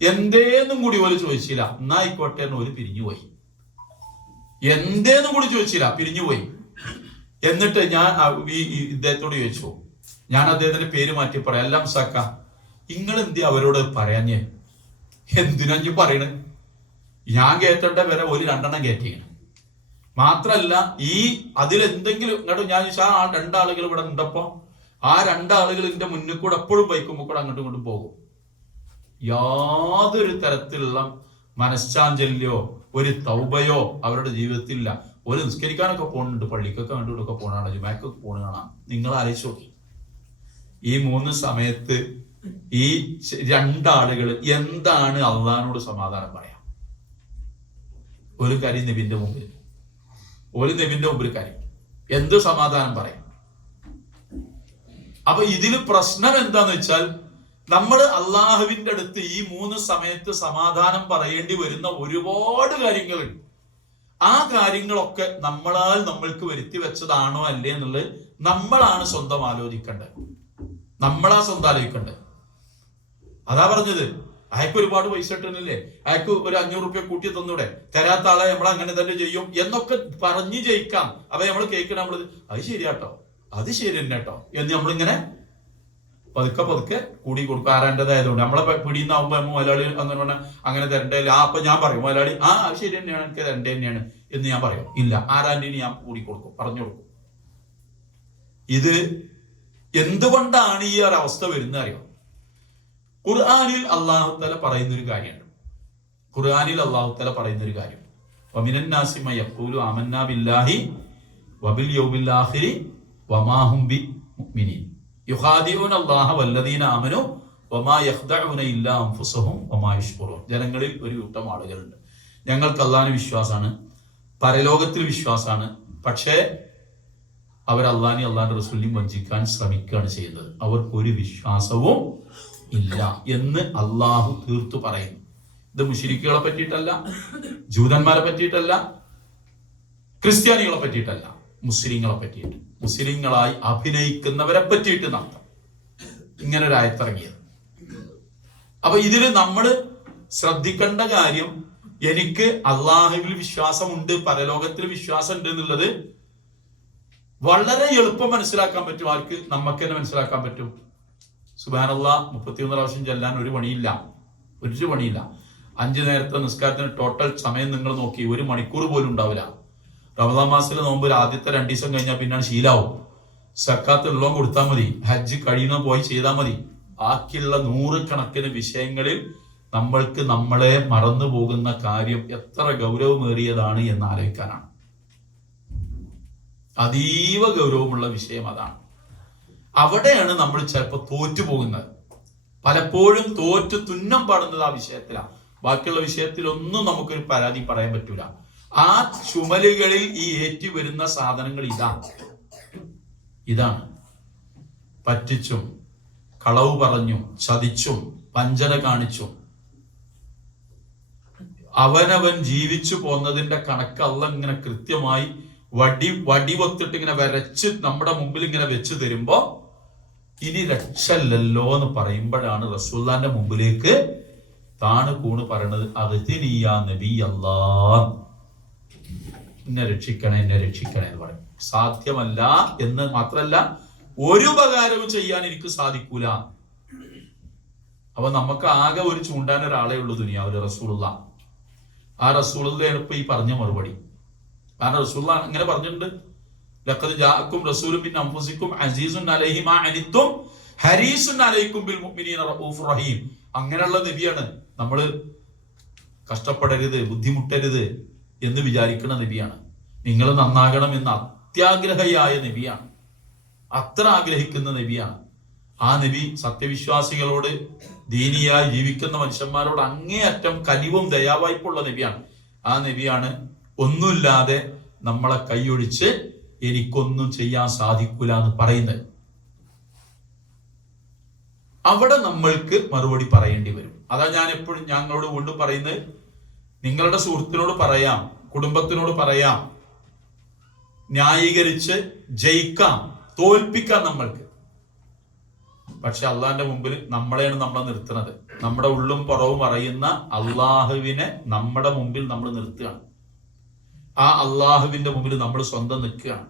എന്തേന്നും കൂടി ഓല് ചോദിച്ചില്ല. എന്നായിക്കോട്ടെ എന്ന് ഓല് പിരിഞ്ഞുപോയി. എന്തേന്നും കൂടി ചോദിച്ചില്ല, പിരിഞ്ഞുപോയി. എന്നിട്ട് ഞാൻ ഇദ്ദേഹത്തോട് ചോദിച്ചു, ഞാൻ അദ്ദേഹത്തിന്റെ പേര് മാറ്റി പറയാം, എല്ലാം സക്ക, നിങ്ങൾ എന്തി അവരോട് പറയാഞ്ഞേ? എന്തിനാ പറയണ്? ഞാൻ കയറ്റേണ്ട വരെ ഒരു 2 എണ്ണം കയറ്റിയാണ്. മാത്രല്ല അതിലെന്തെങ്കിലും ഇങ്ങോട്ട് ഞാൻ ആ 2 ആളുകൾ ഇവിടെ ഉണ്ടപ്പോ ആ 2 ആളുകൾ എന്റെ മുന്നിൽ കൂടെ എപ്പോഴും ബൈക്കുമ്പോൾ കൂടെ അങ്ങോട്ടും ഇങ്ങോട്ടും പോകും. യാതൊരു തരത്തിലുള്ള മനഃശാഞ്ചല്യോ ഒരു തൗബയോ അവരുടെ ജീവിതത്തിലില്ല. ഒരു നിസ്കരിക്കാനൊക്കെ പോകുന്നുണ്ട്, പള്ളിക്കൊക്കെ കണ്ടുകൊണ്ടൊക്കെ പോകണാണ്, ജുമാക്കൊക്കെ പോണ കാണാം. നിങ്ങൾ ആലോചിച്ച് നോക്കി, ഈ 3 സമയത്ത് ഈ 2 ആളുകൾ എന്താണ് അള്ളാഹിനോട് സമാധാനം പറയാം? ഒരു കാര്യം നബിന്റെ മുമ്പിൽ, ഒരു നബിന്റെ മുമ്പിൽ കാര്യം എന്ത് സമാധാനം പറയാം? അപ്പൊ ഇതില് പ്രശ്നം എന്താന്ന് വെച്ചാൽ, നമ്മൾ അള്ളാഹുവിന്റെ അടുത്ത് ഈ 3 സമയത്ത് സമാധാനം പറയേണ്ടി വരുന്ന ഒരുപാട് കാര്യങ്ങളുണ്ട്. ആ കാര്യങ്ങളൊക്കെ നമ്മൾക്ക് വരുത്തി വെച്ചതാണോ അല്ലേ എന്നുള്ളത് നമ്മളാണ് സ്വന്തം ആലോചിക്കേണ്ടത്. അതാ പറഞ്ഞത്, അയാൾക്ക് ഒരുപാട് പൈസ കിട്ടുന്നില്ലേ, അയാൾക്ക് ഒരു 500 രൂപ കൂട്ടി തന്നൂടെ, തരാത്ത ആളെ നമ്മൾ അങ്ങനെ തന്നെ ചെയ്യും എന്നൊക്കെ പറഞ്ഞു ജയിക്കാം. അപ്പൊ നമ്മൾ കേൾക്കണം, അത് ശരിയാട്ടോ, അത് ശരി തന്നെ കേട്ടോ എന്ന് നമ്മളിങ്ങനെ പതുക്കെ കൂടി കൊടുക്കും. ആരാൻ്റെതായതുകൊണ്ട് നമ്മളെ പിടിയുന്നാവുമ്പോ മുതലാളി അങ്ങനെ തരണ്ടേ, അപ്പൊ ഞാൻ പറയും മുതലാളി അത് ശരി തന്നെയാണ്, എനിക്ക് തരണ്ടേ തന്നെയാണ് എന്ന് ഞാൻ പറയും. ഇല്ല, ആരാൻ്റെ ഞാൻ കൂടി കൊടുക്കും, പറഞ്ഞു കൊടുക്കും. ഇത് എന്തുകൊണ്ടാണ് ഈ ഒരു അവസ്ഥ വരുന്നത് അറിയോ? ഖുർആനിൽ അല്ലാഹു തആല പറയുന്നൊരു കാര്യമുണ്ട്. വമിനൻ നാസി മൻ യഖൂലു ആമന്നാ ബില്ലാഹി വബിൽ യൗമിൽ ആഖിരി വമാ ഹും ബിമുഅ്മിനീൻ യുഖാദിഊന അല്ലാഹ വല്ലദീന ആമനു വമാ യഖ്ദഊന ഇല്ലാ അൻഫുസഹും വമാ യശ്കുറൂൻ. ജനങ്ങളിൽ ഒരു കൂട്ടം ആളുകളുണ്ട്, ഞങ്ങൾക്ക് അല്ലാഹുവിനെ വിശ്വാസമാണ്, പരലോകത്തിൽ വിശ്വാസമാണ്, പക്ഷേ അവർ അള്ളാഹിനെ അള്ളാഹിന്റെ റസൂലിനെയും വഞ്ചിക്കാൻ ശ്രമിക്കുകയാണ് ചെയ്യുന്നത്. അവർക്കൊരു വിശ്വാസവും ഇല്ല എന്ന് അള്ളാഹു തീർത്തു പറയുന്നു. ഇത് മുശ്രിക്കുകളെ പറ്റിയിട്ടല്ല, ജൂതന്മാരെ പറ്റിയിട്ടല്ല, ക്രിസ്ത്യാനികളെ പറ്റിയിട്ടല്ല, മുസ്ലിങ്ങളെ പറ്റിയിട്ട്, മുസ്ലിങ്ങളായി അഭിനയിക്കുന്നവരെ പറ്റിയിട്ട് നടത്താം ഇങ്ങനെ ഒരു ആയത്തിറങ്ങിയത്. അപ്പൊ ഇതില് നമ്മൾ ശ്രദ്ധിക്കേണ്ട കാര്യം, എനിക്ക് അള്ളാഹുവിൽ വിശ്വാസമുണ്ട്, പരലോകത്തിൽ വിശ്വാസം ഉണ്ട് എന്നുള്ളത് വളരെ എളുപ്പം മനസ്സിലാക്കാൻ പറ്റും. ആർക്ക്? നമുക്ക് തന്നെ മനസ്സിലാക്കാൻ പറ്റും. സുബ്ഹാനല്ലാഹ് 31 പ്രാവശ്യം ചെല്ലാൻ ഒരു പണിയില്ല. 5 നേരത്തെ നിസ്കാരത്തിന് ടോട്ടൽ സമയം നിങ്ങൾ നോക്കി 1 മണിക്കൂർ പോലും ഉണ്ടാവില്ല. റമദാൻ മാസത്തിലെ നോമ്പ് ആദ്യത്തെ 2 ദിവസം കഴിഞ്ഞാൽ പിന്നാണ് ശീലാവും. സക്കാത്ത് ഉള്ളവൻ കൊടുത്താൽ മതി, ഹജ്ജ് കഴിയുന്ന പോയി ചെയ്താൽ മതി. ബാക്കിയുള്ള 100 കണക്കിന് വിഷയങ്ങളിൽ നമ്മൾക്ക് നമ്മളെ മറന്നു പോകുന്ന കാര്യം എത്ര ഗൗരവമേറിയതാണ് എന്ന് ആലോചിക്കാനാണ്. അതീവ ഗൗരവമുള്ള വിഷയം അതാണ്. അവിടെയാണ് നമ്മൾ ചിലപ്പോൾ തോറ്റു പോകുന്നത്. പലപ്പോഴും തോറ്റു തുന്നം പാടുന്നത് ആ വിഷയത്തിലാണ്. ബാക്കിയുള്ള വിഷയത്തിലൊന്നും നമുക്കൊരു പരാതി പറയാൻ പറ്റൂല. ആ ചുമലുകളിൽ ഈ ഏറ്റി വരുന്ന സാധനങ്ങൾ ഇതാണ് പറ്റിച്ചും കളവ് പറഞ്ഞും ചതിച്ചും വഞ്ചന കാണിച്ചും അവനവൻ ജീവിച്ചു പോന്നതിന്റെ കണക്ക് അല്ലാഹ് ഇങ്ങനെ കൃത്യമായി വടിവൊത്തിട്ട് ഇങ്ങനെ വരച്ച് നമ്മുടെ മുമ്പിൽ ഇങ്ങനെ വെച്ച് തരുമ്പോ ഇനി രക്ഷല്ലല്ലോ എന്ന് പറയുമ്പോഴാണ് റസൂലുള്ളാഹിന്റെ മുമ്പിലേക്ക് താണ് കൂണ് പറയണത്, അഗ്തിനിയാ നബി അല്ലാഹ്, എന്നെ രക്ഷിക്കണേ എന്ന് പറയും. സാധ്യമല്ല എന്ന് മാത്രല്ല, ഒരു ഉപകാരവും ചെയ്യാൻ എനിക്ക് സാധിക്കൂല. അപ്പൊ നമുക്ക് ആകെ ഒരു ചൂണ്ടാൻ ഒരാളെ ഉള്ളൂ ദുനിയാവില്, റസൂലുള്ളാഹ്. ആ റസൂലുള്ളാഹിയാണ് ഇപ്പൊ ഈ പറഞ്ഞ മറുപടി. കാരണം റസൂലുള്ളാഹ് ഇങ്ങനെ പറഞ്ഞിട്ടുണ്ട്, ലഖദ് ജാഅക്കും റസൂലുൻ മിൻ അൻഫുസിക്കും അസീസുൻ അലൈഹി മാ അനിത്തും ഹരീസുൻ അലൈക്കും ബിൽ മുഅ്മിനീന റഊഫുർ റഹീം. അങ്ങനെയുള്ള നബിയാണ്. നമ്മൾ കഷ്ടപ്പെടരുത്, ബുദ്ധിമുട്ടരുത് എന്ന് വിചാരിക്കുന്ന നബിയാണ്. നിങ്ങൾ നന്നാകണം എന്ന് അത്യാഗ്രഹിയായ നബിയാണ്. അത്ര ആഗ്രഹിക്കുന്ന നബിയാണ്. ആ നബി സത്യവിശ്വാസികളോട്, ദീനിയായി ജീവിക്കുന്ന മനുഷ്യന്മാരോട് അങ്ങേയറ്റം കനിവും ദയാവായ്പുള്ള നബിയാണ്. ആ നബിയാണ് ഒന്നുമില്ലാതെ നമ്മളെ കൈയൊഴിച്ച് എനിക്കൊന്നും ചെയ്യാൻ സാധിക്കൂല എന്ന് പറയുന്നത്. അവിടെ നമ്മൾക്ക് മറുപടി പറയേണ്ടി വരും. അതാ ഞാൻ എപ്പോഴും ഞങ്ങളോട് വീണ്ടും പറയുന്നത്, നിങ്ങളുടെ സുഹൃത്തിനോട് പറയാം, കുടുംബത്തിനോട് പറയാം, ന്യായീകരിച്ച് ജയിക്കാം, തോൽപ്പിക്കാം നമ്മൾക്ക്. പക്ഷെ അള്ളാഹിന്റെ മുമ്പിൽ നമ്മളെയാണ് നമ്മളെ നിർത്തുന്നത്. നമ്മുടെ ഉള്ളും പുറവും അറിയുന്ന അള്ളാഹുവിനെ നമ്മുടെ മുമ്പിൽ നമ്മൾ നിർത്തുകയാണ്. ആ അള്ളാഹുവിന്റെ മുമ്പിൽ നമ്മൾ സ്വന്തം നിൽക്കുകയാണ്.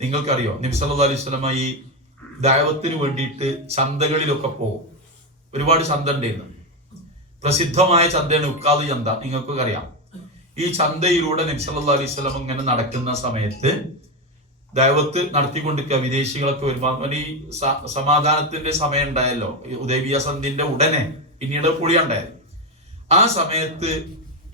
നിങ്ങൾക്കറിയോ, നബി സല്ലല്ലാഹു അലൈഹി വസല്ലം ഈ ദഅവത്തിന് വേണ്ടിയിട്ട് ചന്തകളിലൊക്കെ പോകും. ഒരുപാട് ചന്ത ഉണ്ടായിരുന്നു. പ്രസിദ്ധമായ ചന്തയാണ് ഉക്കാദ് ചന്ത. നിങ്ങൾക്കൊക്കെ അറിയാം. ഈ ചന്തയിലൂടെ നബി സല്ലല്ലാഹു അലൈഹി വസല്ലം ഇങ്ങനെ നടക്കുന്ന സമയത്ത് ദഅവത്ത് നടത്തിക്കൊണ്ടിരിക്കുക. വിദേശികളൊക്കെ വരുമ്പോൾ ഈ സമാധാനത്തിന്റെ സമയം ഉണ്ടായല്ലോ, ഹുദൈബിയ സന്ധിന്റെ ഉടനെ പിന്നീട് പുളിയുണ്ടായത്. ആ സമയത്ത്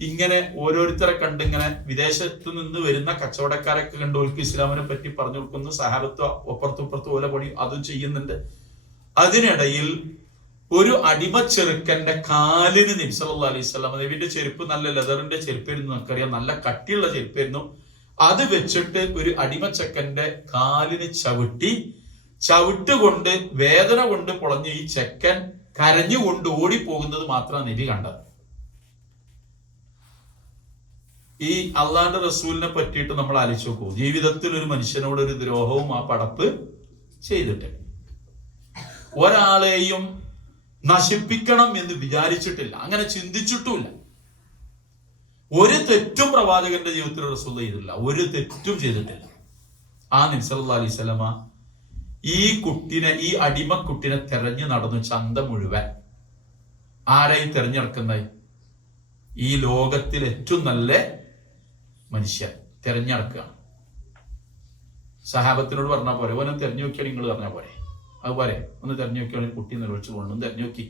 ഇങ്ങനെ ഓരോരുത്തരെ കണ്ടിങ്ങനെ വിദേശത്ത് നിന്ന് വരുന്ന കച്ചവടക്കാരൊക്കെ കണ്ട് ഓൽക്ക് ഇസ്ലാമിനെ പറ്റി പറഞ്ഞു കൊടുക്കുന്നു. സഹാബത്ത് ഒപ്പുറത്തുപ്പുറത്ത് പോലെ പണി അതും ചെയ്യുന്നുണ്ട്. അതിനിടയിൽ ഒരു അടിമ ചെറുക്കന്റെ കാലിന് നബി സല്ലല്ലാഹു അലൈഹി വസല്ലം, നബിന്റെ ചെരുപ്പ് നല്ല ലെതറിന്റെ ചെരുപ്പായിരുന്നു, നമുക്കറിയാം, നല്ല കട്ടിയുള്ള ചെരുപ്പായിരുന്നു. അത് വെച്ചിട്ട് ഒരു അടിമച്ചക്കന്റെ കാലിന് ചവിട്ടുകൊണ്ട് വേദന കൊണ്ട് പൊളഞ്ഞ് ഈ ചെക്കൻ കരഞ്ഞുകൊണ്ട് ഓടിപ്പോകുന്നത് മാത്രമാണ് നബി കണ്ടത്. ഈ അള്ളാന്റെ റസൂലിനെ പറ്റിയിട്ട് നമ്മൾ ആലോചിച്ച് നോക്കൂ. ജീവിതത്തിൽ ഒരു മനുഷ്യനോട് ഒരു ദ്രോഹവും ആ പടപ്പ് ചെയ്തിട്ടില്ല. ഒരാളെയും നശിപ്പിക്കണം എന്ന് വിചാരിച്ചിട്ടില്ല, അങ്ങനെ ചിന്തിച്ചിട്ടുമില്ല. ഒരു തെറ്റും പ്രവാചകന്റെ ജീവിതത്തിൽ റസൂൽ ചെയ്തിട്ടില്ല, ഒരു തെറ്റും ചെയ്തിട്ടില്ല. ആ നബി സല്ലല്ലാഹു അലൈഹി വസല്ലമ ഈ കുട്ടിനെ, ഈ അടിമക്കുട്ടിനെ തെരഞ്ഞു നടന്നു ചന്ത മുഴുവൻ. ആരായി തെരഞ്ഞെടുക്കുന്നത്? ഈ ലോകത്തിൽ ഏറ്റവും നല്ല മനുഷ്യൻ തെരഞ്ഞെടുക്കുകയാണ്. സഹാബത്തിനോട് പറഞ്ഞാൽ പോരെ, ഓനെ തെരഞ്ഞു നോക്കിയാൽ നിങ്ങൾ പറഞ്ഞാൽ പോരെ, അതുപോലെ ഒന്ന് തെരഞ്ഞു നോക്കിയാൽ കുട്ടി നിർവഹിച്ചു കൊണ്ടും തെരഞ്ഞു നോക്കി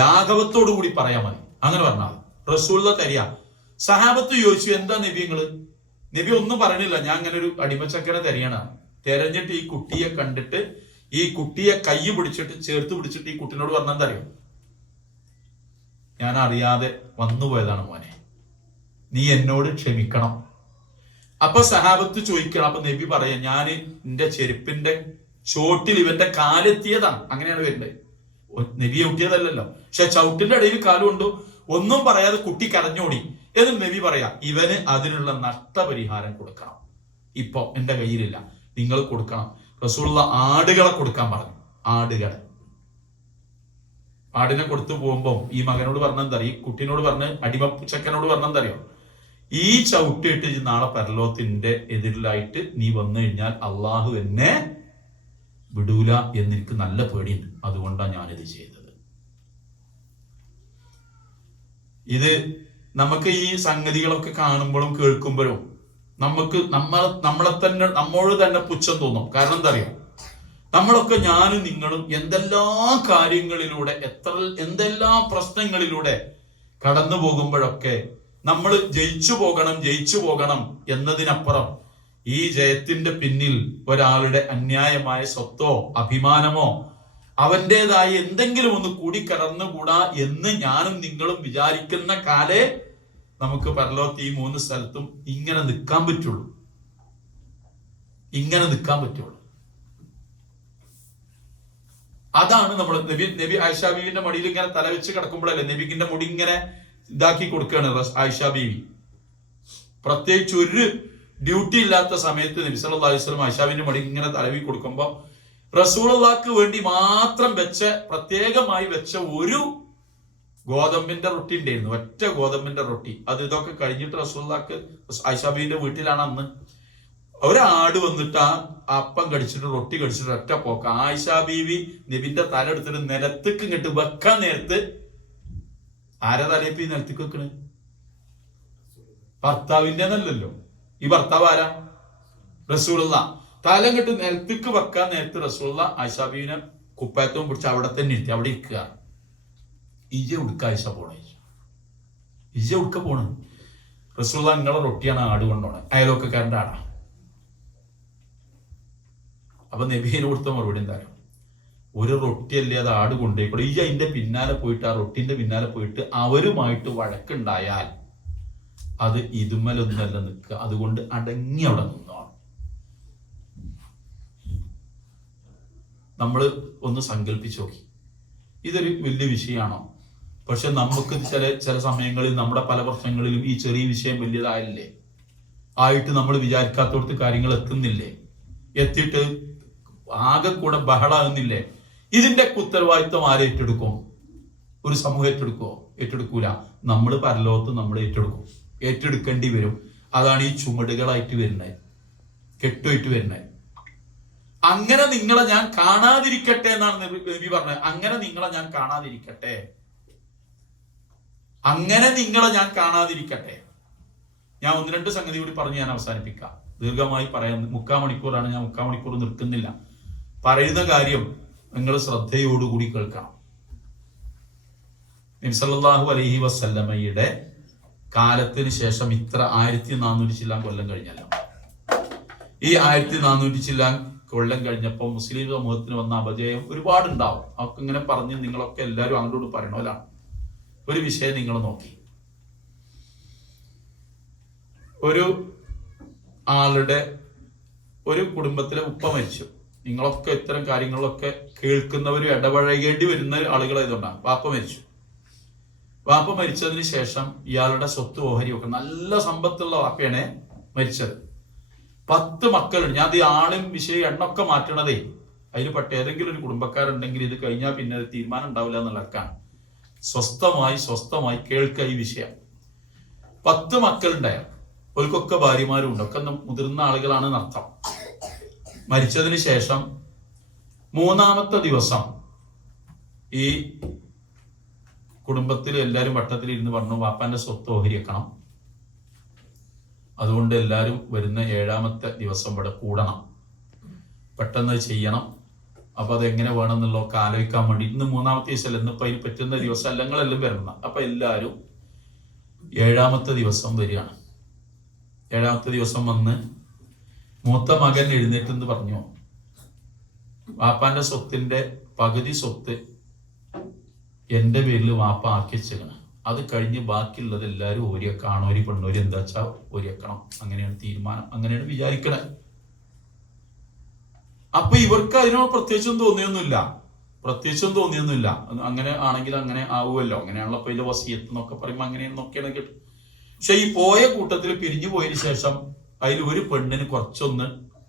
ലാഘവത്തോടു കൂടി പറയാൻ മതി. അങ്ങനെ പറഞ്ഞാൽ റസൂലുള്ള തരിക. സഹാബത്ത് ചോദിച്ചു, എന്താ നബി നിങ്ങള്? നബി ഒന്നും പറയണില്ല, ഞാൻ അങ്ങനെ ഒരു അടിമച്ചക്കനെ തരികയാണ്. തെരഞ്ഞിട്ട് ഈ കുട്ടിയെ കണ്ടിട്ട് ഈ കുട്ടിയെ കൈ പിടിച്ചിട്ട് ചേർത്ത് പിടിച്ചിട്ട് ഈ കുട്ടിനോട് പറഞ്ഞാൽ എന്താ അറിയോ? ഞാൻ അറിയാതെ വന്നുപോയതാണ് മോനെ, നീ എന്നോട് ക്ഷമിക്കണം. അപ്പൊ സഹാബത്ത് ചോദിക്കണം. അപ്പൊ നബി പറയാ, ഞാൻ എന്റെ ചെരുപ്പിന്റെ ചോട്ടിൽ ഇവന്റെ കാലെത്തിയതാണ്. അങ്ങനെയാണ് വരുന്നത്. നബി ചവിട്ടിയതല്ലല്ലോ, പക്ഷെ ചവിട്ടിന്റെ ഇടയിൽ കാലുകൊണ്ടു. ഒന്നും പറയാതെ കുട്ടി കരഞ്ഞോടി. എന്നിട്ട് നബി പറയാ, ഇവന് അതിനുള്ള നഷ്ടപരിഹാരം കൊടുക്കണം. ഇപ്പൊ എന്റെ കയ്യിലില്ല, നിങ്ങൾ കൊടുക്കണം. റസൂലുള്ള ആടുകളെ കൊടുക്കാൻ പറഞ്ഞു. ആടിനെ കൊടുത്തു പോകുമ്പോ ഈ മകനോട് പറഞ്ഞെന്തറിയോ, ഈ കുട്ടിനോട് പറഞ്ഞ് അടിമ ചെക്കനോട് പറഞ്ഞെന്തറിയോ, ഈ ചവിട്ടിയിട്ട് നാളെ പരലോകത്തിന്റെ എതിരിലായിട്ട് നീ വന്നു കഴിഞ്ഞാൽ അള്ളാഹു എന്നെ വിടൂല എന്നെനിക്ക് നല്ല പേടിയുണ്ട്, അതുകൊണ്ടാണ് ഞാനിത് ചെയ്തത്. ഇത് നമുക്ക് ഈ സംഗതികളൊക്കെ കാണുമ്പോഴും കേൾക്കുമ്പോഴും നമുക്ക് നമ്മോട് തന്നെ പുച്ഛം തോന്നും. കാരണം എന്താ അറിയാം, നമ്മളൊക്കെ ഞാനും നിങ്ങളും എന്തെല്ലാം കാര്യങ്ങളിലൂടെ എന്തെല്ലാം പ്രശ്നങ്ങളിലൂടെ കടന്നു പോകുമ്പോഴൊക്കെ നമ്മൾ ജയിച്ചു പോകണം എന്നതിനപ്പുറം ഈ ജയത്തിന്റെ പിന്നിൽ ഒരാളുടെ അന്യായമായ സ്വത്തോ അഭിമാനമോ അവന്റേതായ എന്തെങ്കിലും ഒന്ന് കൂടി കടന്നുകൂടാ എന്ന് ഞാനും നിങ്ങളും വിചാരിക്കുന്ന കാലേ നമുക്ക് പരലോകത്ത് ഈ 3 സ്ഥലത്തും ഇങ്ങനെ നിൽക്കാൻ പറ്റുള്ളൂ. അതാണ് നമ്മൾ നബി ആയിഷ ബീവിന്റെ മടിയിൽ ഇങ്ങനെ തലവെച്ച് കിടക്കുമ്പോഴല്ലേ നബിക്കിന്റെ മുടി ഇങ്ങനെ ഇതാക്കി കൊടുക്കുകയാണ് ആയിഷ ബീവി. പ്രത്യേകിച്ച് ഒരു ഡ്യൂട്ടി ഇല്ലാത്ത സമയത്ത് നബി സല്ലല്ലാഹു അലൈഹി വസല്ലം ആയിഷ ബീവിന്റെ മടി ഇങ്ങനെ തലവി കൊടുക്കുമ്പോ റസൂലുള്ളാഹിക്ക് വേണ്ടി മാത്രം പ്രത്യേകമായി വെച്ച ഒരു ഗോതമ്പിന്റെ റൊട്ടി ഉണ്ടായിരുന്നു, ഒറ്റ ഗോതമ്പിന്റെ റൊട്ടി. ഇതൊക്കെ കഴിഞ്ഞിട്ട് റസൂലുള്ളാഹിക്ക് ആയിഷ ബീവിന്റെ വീട്ടിലാണ് അന്ന് ഒരാട് വന്നിട്ട് ആ അപ്പം കടിച്ചിട്ട് റൊട്ടി കടിച്ചിട്ട് ഒറ്റ പോക്ക. ആയിഷ ബീവി നബിന്റെ തല എടുത്തിട്ട് നിലത്തേക്ക് ഇങ്ങോട്ട് വെക്കാൻ നേരത്ത് ആരാ തലയപ്പി നിലത്തേക്ക് വെക്കണ്? ഭർത്താവിന്റെ നല്ലല്ലോ. ഈ ഭർത്താവ് ആരാ? റസൂലുള്ള തലം കെട്ട് നിലത്തേക്ക് വെക്കാൻ നേരത്തെ റസൂലുള്ള ആയിഷാബീനെ കുപ്പായത്തവും പിടിച്ച് അവിടെ തന്നെ ഇരുത്തി, അവിടെ ഇരിക്കുക. ഇജ ഉടുക്ക ആയിഷ പോണേ, ഇജ ഉടുക്ക പോണ്. റസൂലുള്ള നിങ്ങളെ റൊട്ടിയാണ് ആട് കൊണ്ടോണേ, അയലോക്കാരൻ്റെ ആടാ. അപ്പൊ നബീനെ കൊടുത്ത മറുപടി എന്താ? ഒരു റൊട്ടിയല്ലേ അത് ആട് കൊണ്ടേക്കൂടെ, ഈ അതിന്റെ പിന്നാലെ പോയിട്ട് ആ റൊട്ടിന്റെ പിന്നാലെ പോയിട്ട് അവരുമായിട്ട് വഴക്കുണ്ടായാൽ അത് ഇതുമലൊന്നല്ല നിൽക്കുക, അതുകൊണ്ട് അടങ്ങി അവിടെ നിന്നോണം. നമ്മൾ ഒന്ന് സങ്കല്പിച്ചു നോക്കി, ഇതൊരു വലിയ വിഷയമാണോ? പക്ഷെ നമുക്ക് ചില സമയങ്ങളിൽ നമ്മുടെ പല പ്രശ്നങ്ങളിലും ഈ ചെറിയ വിഷയം വലിയതായില്ലേ, ആയിട്ട് നമ്മൾ വിചാരിക്കാത്തോടത്ത് കാര്യങ്ങൾ എത്തുന്നില്ലേ, എത്തിയിട്ട് ആകെ കൂടെ ബഹളാകുന്നില്ലേ? ഇതിന്റെ ഉത്തരവാദിത്വം ആരെ ഏറ്റെടുക്കും? ഒരു സമൂഹം ഏറ്റെടുക്കുമോ? ഏറ്റെടുക്കൂല. നമ്മൾ പരലോകത്ത് നമ്മൾ ഏറ്റെടുക്കേണ്ടി വരും. അതാണ് ഈ ചുമടുകളായിട്ട് വരുന്നത്, കെട്ടുമായിട്ട് വരുന്നത്. അങ്ങനെ നിങ്ങളെ ഞാൻ കാണാതിരിക്കട്ടെ എന്നാണ് നബി പറഞ്ഞത്. അങ്ങനെ നിങ്ങളെ ഞാൻ കാണാതിരിക്കട്ടെ, അങ്ങനെ നിങ്ങളെ ഞാൻ കാണാതിരിക്കട്ടെ. ഞാൻ ഒന്ന് രണ്ട് സംഗതി കൂടി പറഞ്ഞ് ഞാൻ അവസാനിപ്പിക്കാം. ദീർഘമായി പറയാൻ 3/4 മണിക്കൂറാണ്, ഞാൻ 3/4 മണിക്കൂർ നിൽക്കുന്നില്ല. പറയുന്ന കാര്യം നിങ്ങൾ ശ്രദ്ധയോടുകൂടി കേൾക്കണം. നബി സല്ലല്ലാഹു അലൈഹി വസല്ലമയുടെ കാലത്തിന് ശേഷം ഇത്ര 1400 ചില്ലാൻ കൊല്ലം കഴിഞ്ഞല്ലോ. ഈ 1400 ചില്ലാൻ കൊല്ലം കഴിഞ്ഞപ്പോൾ മുസ്ലിം സമൂഹത്തിന് വന്ന അപജയം ഒരുപാടുണ്ടാവും. അവർക്ക് ഇങ്ങനെ പറഞ്ഞ് നിങ്ങളൊക്കെ എല്ലാവരും അങ്ങോട്ട് പറയണോലാണ്. ഒരു വിഷയം നിങ്ങൾ നോക്കി, ഒരു ആളുടെ ഒരു കുടുംബത്തിലെ ഉപ്പ മരിച്ചു. നിങ്ങളൊക്കെ ഇത്തരം കാര്യങ്ങളൊക്കെ കേൾക്കുന്നവരും ഇടപഴകേണ്ടി വരുന്ന ആളുകളായതുകൊണ്ടാണ്. വാപ്പ മരിച്ചു. വാപ്പ മരിച്ചതിന് ശേഷം ഇയാളുടെ സ്വത്ത് ഓഹരിയൊക്കെ, നല്ല സമ്പത്തുള്ള വാപ്പയാണ് മരിച്ചത്. 10 മക്കളുണ്ട്. ഞാൻ ഈ ആളും വിഷയം എണ്ണൊക്കെ മാറ്റണതേ അതിൽ പെട്ട ഏതെങ്കിലും ഒരു കുടുംബക്കാരുണ്ടെങ്കിൽ ഇത് കഴിഞ്ഞാൽ പിന്നെ തീരുമാനം ഉണ്ടാവില്ല എന്നുള്ളതാണ്. സ്വസ്ഥമായി കേൾക്കുക ഈ വിഷയം. 10 മക്കളുണ്ടായ അവർക്കൊക്കെ ഭാര്യമാരും ഉണ്ട്, ഒക്കെ മുതിർന്ന ആളുകളാണ് എന്നർത്ഥം. മരിച്ചതിന് ശേഷം 3-ാമത്തെ ദിവസം ഈ കുടുംബത്തിൽ എല്ലാവരും വട്ടത്തിൽ ഇരുന്ന് പറഞ്ഞു, വാപ്പാന്റെ സ്വത്ത് ഓഹരി വെക്കണം, അതുകൊണ്ട് എല്ലാവരും വരുന്ന 7-ാമത്തെ ദിവസം ഇവിടെ കൂടണം, പെട്ടെന്ന് ചെയ്യണം. അപ്പൊ അതെങ്ങനെ വേണം എന്നുള്ളതൊക്കെ ആലോചിക്കാൻ വേണ്ടി ഇന്ന് 3-ാമത്തെ ദിവസം, ഇന്നിപ്പോ അതിന് പറ്റുന്ന ദിവസം അല്ലെങ്കിലും വരണം. അപ്പൊ എല്ലാവരും 7-ാമത്തെ ദിവസം വരികയാണ്. 7-ാമത്തെ ദിവസം വന്ന് മൂത്ത മകൻ എഴുന്നേറ്റെന്ന് പറഞ്ഞു, വാപ്പാന്റെ സ്വത്തിന്റെ പകുതി സ്വത്ത് എന്റെ പേരിൽ വാപ്പ ആക്കി വെച്ചേക്കണം, അത് കഴിഞ്ഞ് ബാക്കിയുള്ളത് എല്ലാവരും ഓരിയൊക്കെ ആണോരി പെണ്ണോരി എന്താ വെച്ചാൽ ഓരിയക്കണം, അങ്ങനെയാണ് തീരുമാനം, അങ്ങനെയാണ് വിചാരിക്കണേ. അപ്പൊ ഇവർക്ക് അതിനോട് പ്രത്യേകിച്ചൊന്നും തോന്നിയൊന്നുമില്ല. അങ്ങനെ ആണെങ്കിൽ അങ്ങനെ ആവുമല്ലോ, അങ്ങനെയാണല്ലോ അപ്പൊ ഇതിന്റെ വസിയത്ത് എന്നൊക്കെ പറയുമ്പോൾ അങ്ങനെയെന്നൊക്കെയാണ് കേട്ടു. പക്ഷെ ഈ പോയ കൂട്ടത്തിൽ പിരിഞ്ഞു പോയതിനു ശേഷം അതിൽ ഒരു പെണ്ണിന് കുറച്ചൊന്ന്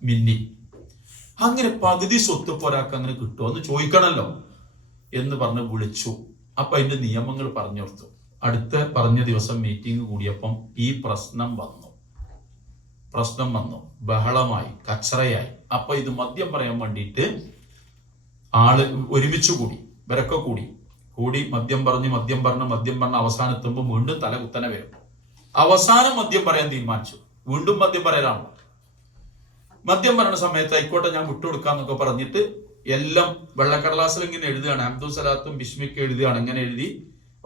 മിന്നി. അങ്ങനെ പകുതി സ്വത്ത് ഒരാൾക്ക് അങ്ങനെ കിട്ടുമോ എന്ന് ചോദിക്കണല്ലോ എന്ന് പറഞ്ഞ് വിളിച്ചു. അപ്പൊ അതിന്റെ നിയമങ്ങൾ പറഞ്ഞു കൊടുത്തു. അടുത്ത പറഞ്ഞ ദിവസം മീറ്റിംഗ് കൂടിയപ്പം ഈ പ്രശ്നം വന്നു, ബഹളമായി, കച്ചറയായി. അപ്പൊ ഇത് മദ്യം പറയാൻ വേണ്ടിയിട്ട് ആള് ഒരുമിച്ച് ഇവരൊക്കെ കൂടി മദ്യം പറഞ്ഞ് അവസാനത്തുമ്പോൾ വീണ്ടും തല കുത്തനെ വരും. അവസാനം മദ്യം പറയാൻ തീരുമാനിച്ചു. വീണ്ടും മദ്യം പറയലാണ്. മദ്യം പറയുന്ന സമയത്ത് ആയിക്കോട്ടെ ഞാൻ വിട്ടുകൊടുക്കാന്നൊക്കെ പറഞ്ഞിട്ട് എല്ലാം വെള്ളക്കടലാസിൽ ഇങ്ങനെ എഴുതുകയാണ്. അബ്ദുൽ സലാത്തും ബിസ്മിക്ക് എഴുതുകയാണ്. ഇങ്ങനെ എഴുതി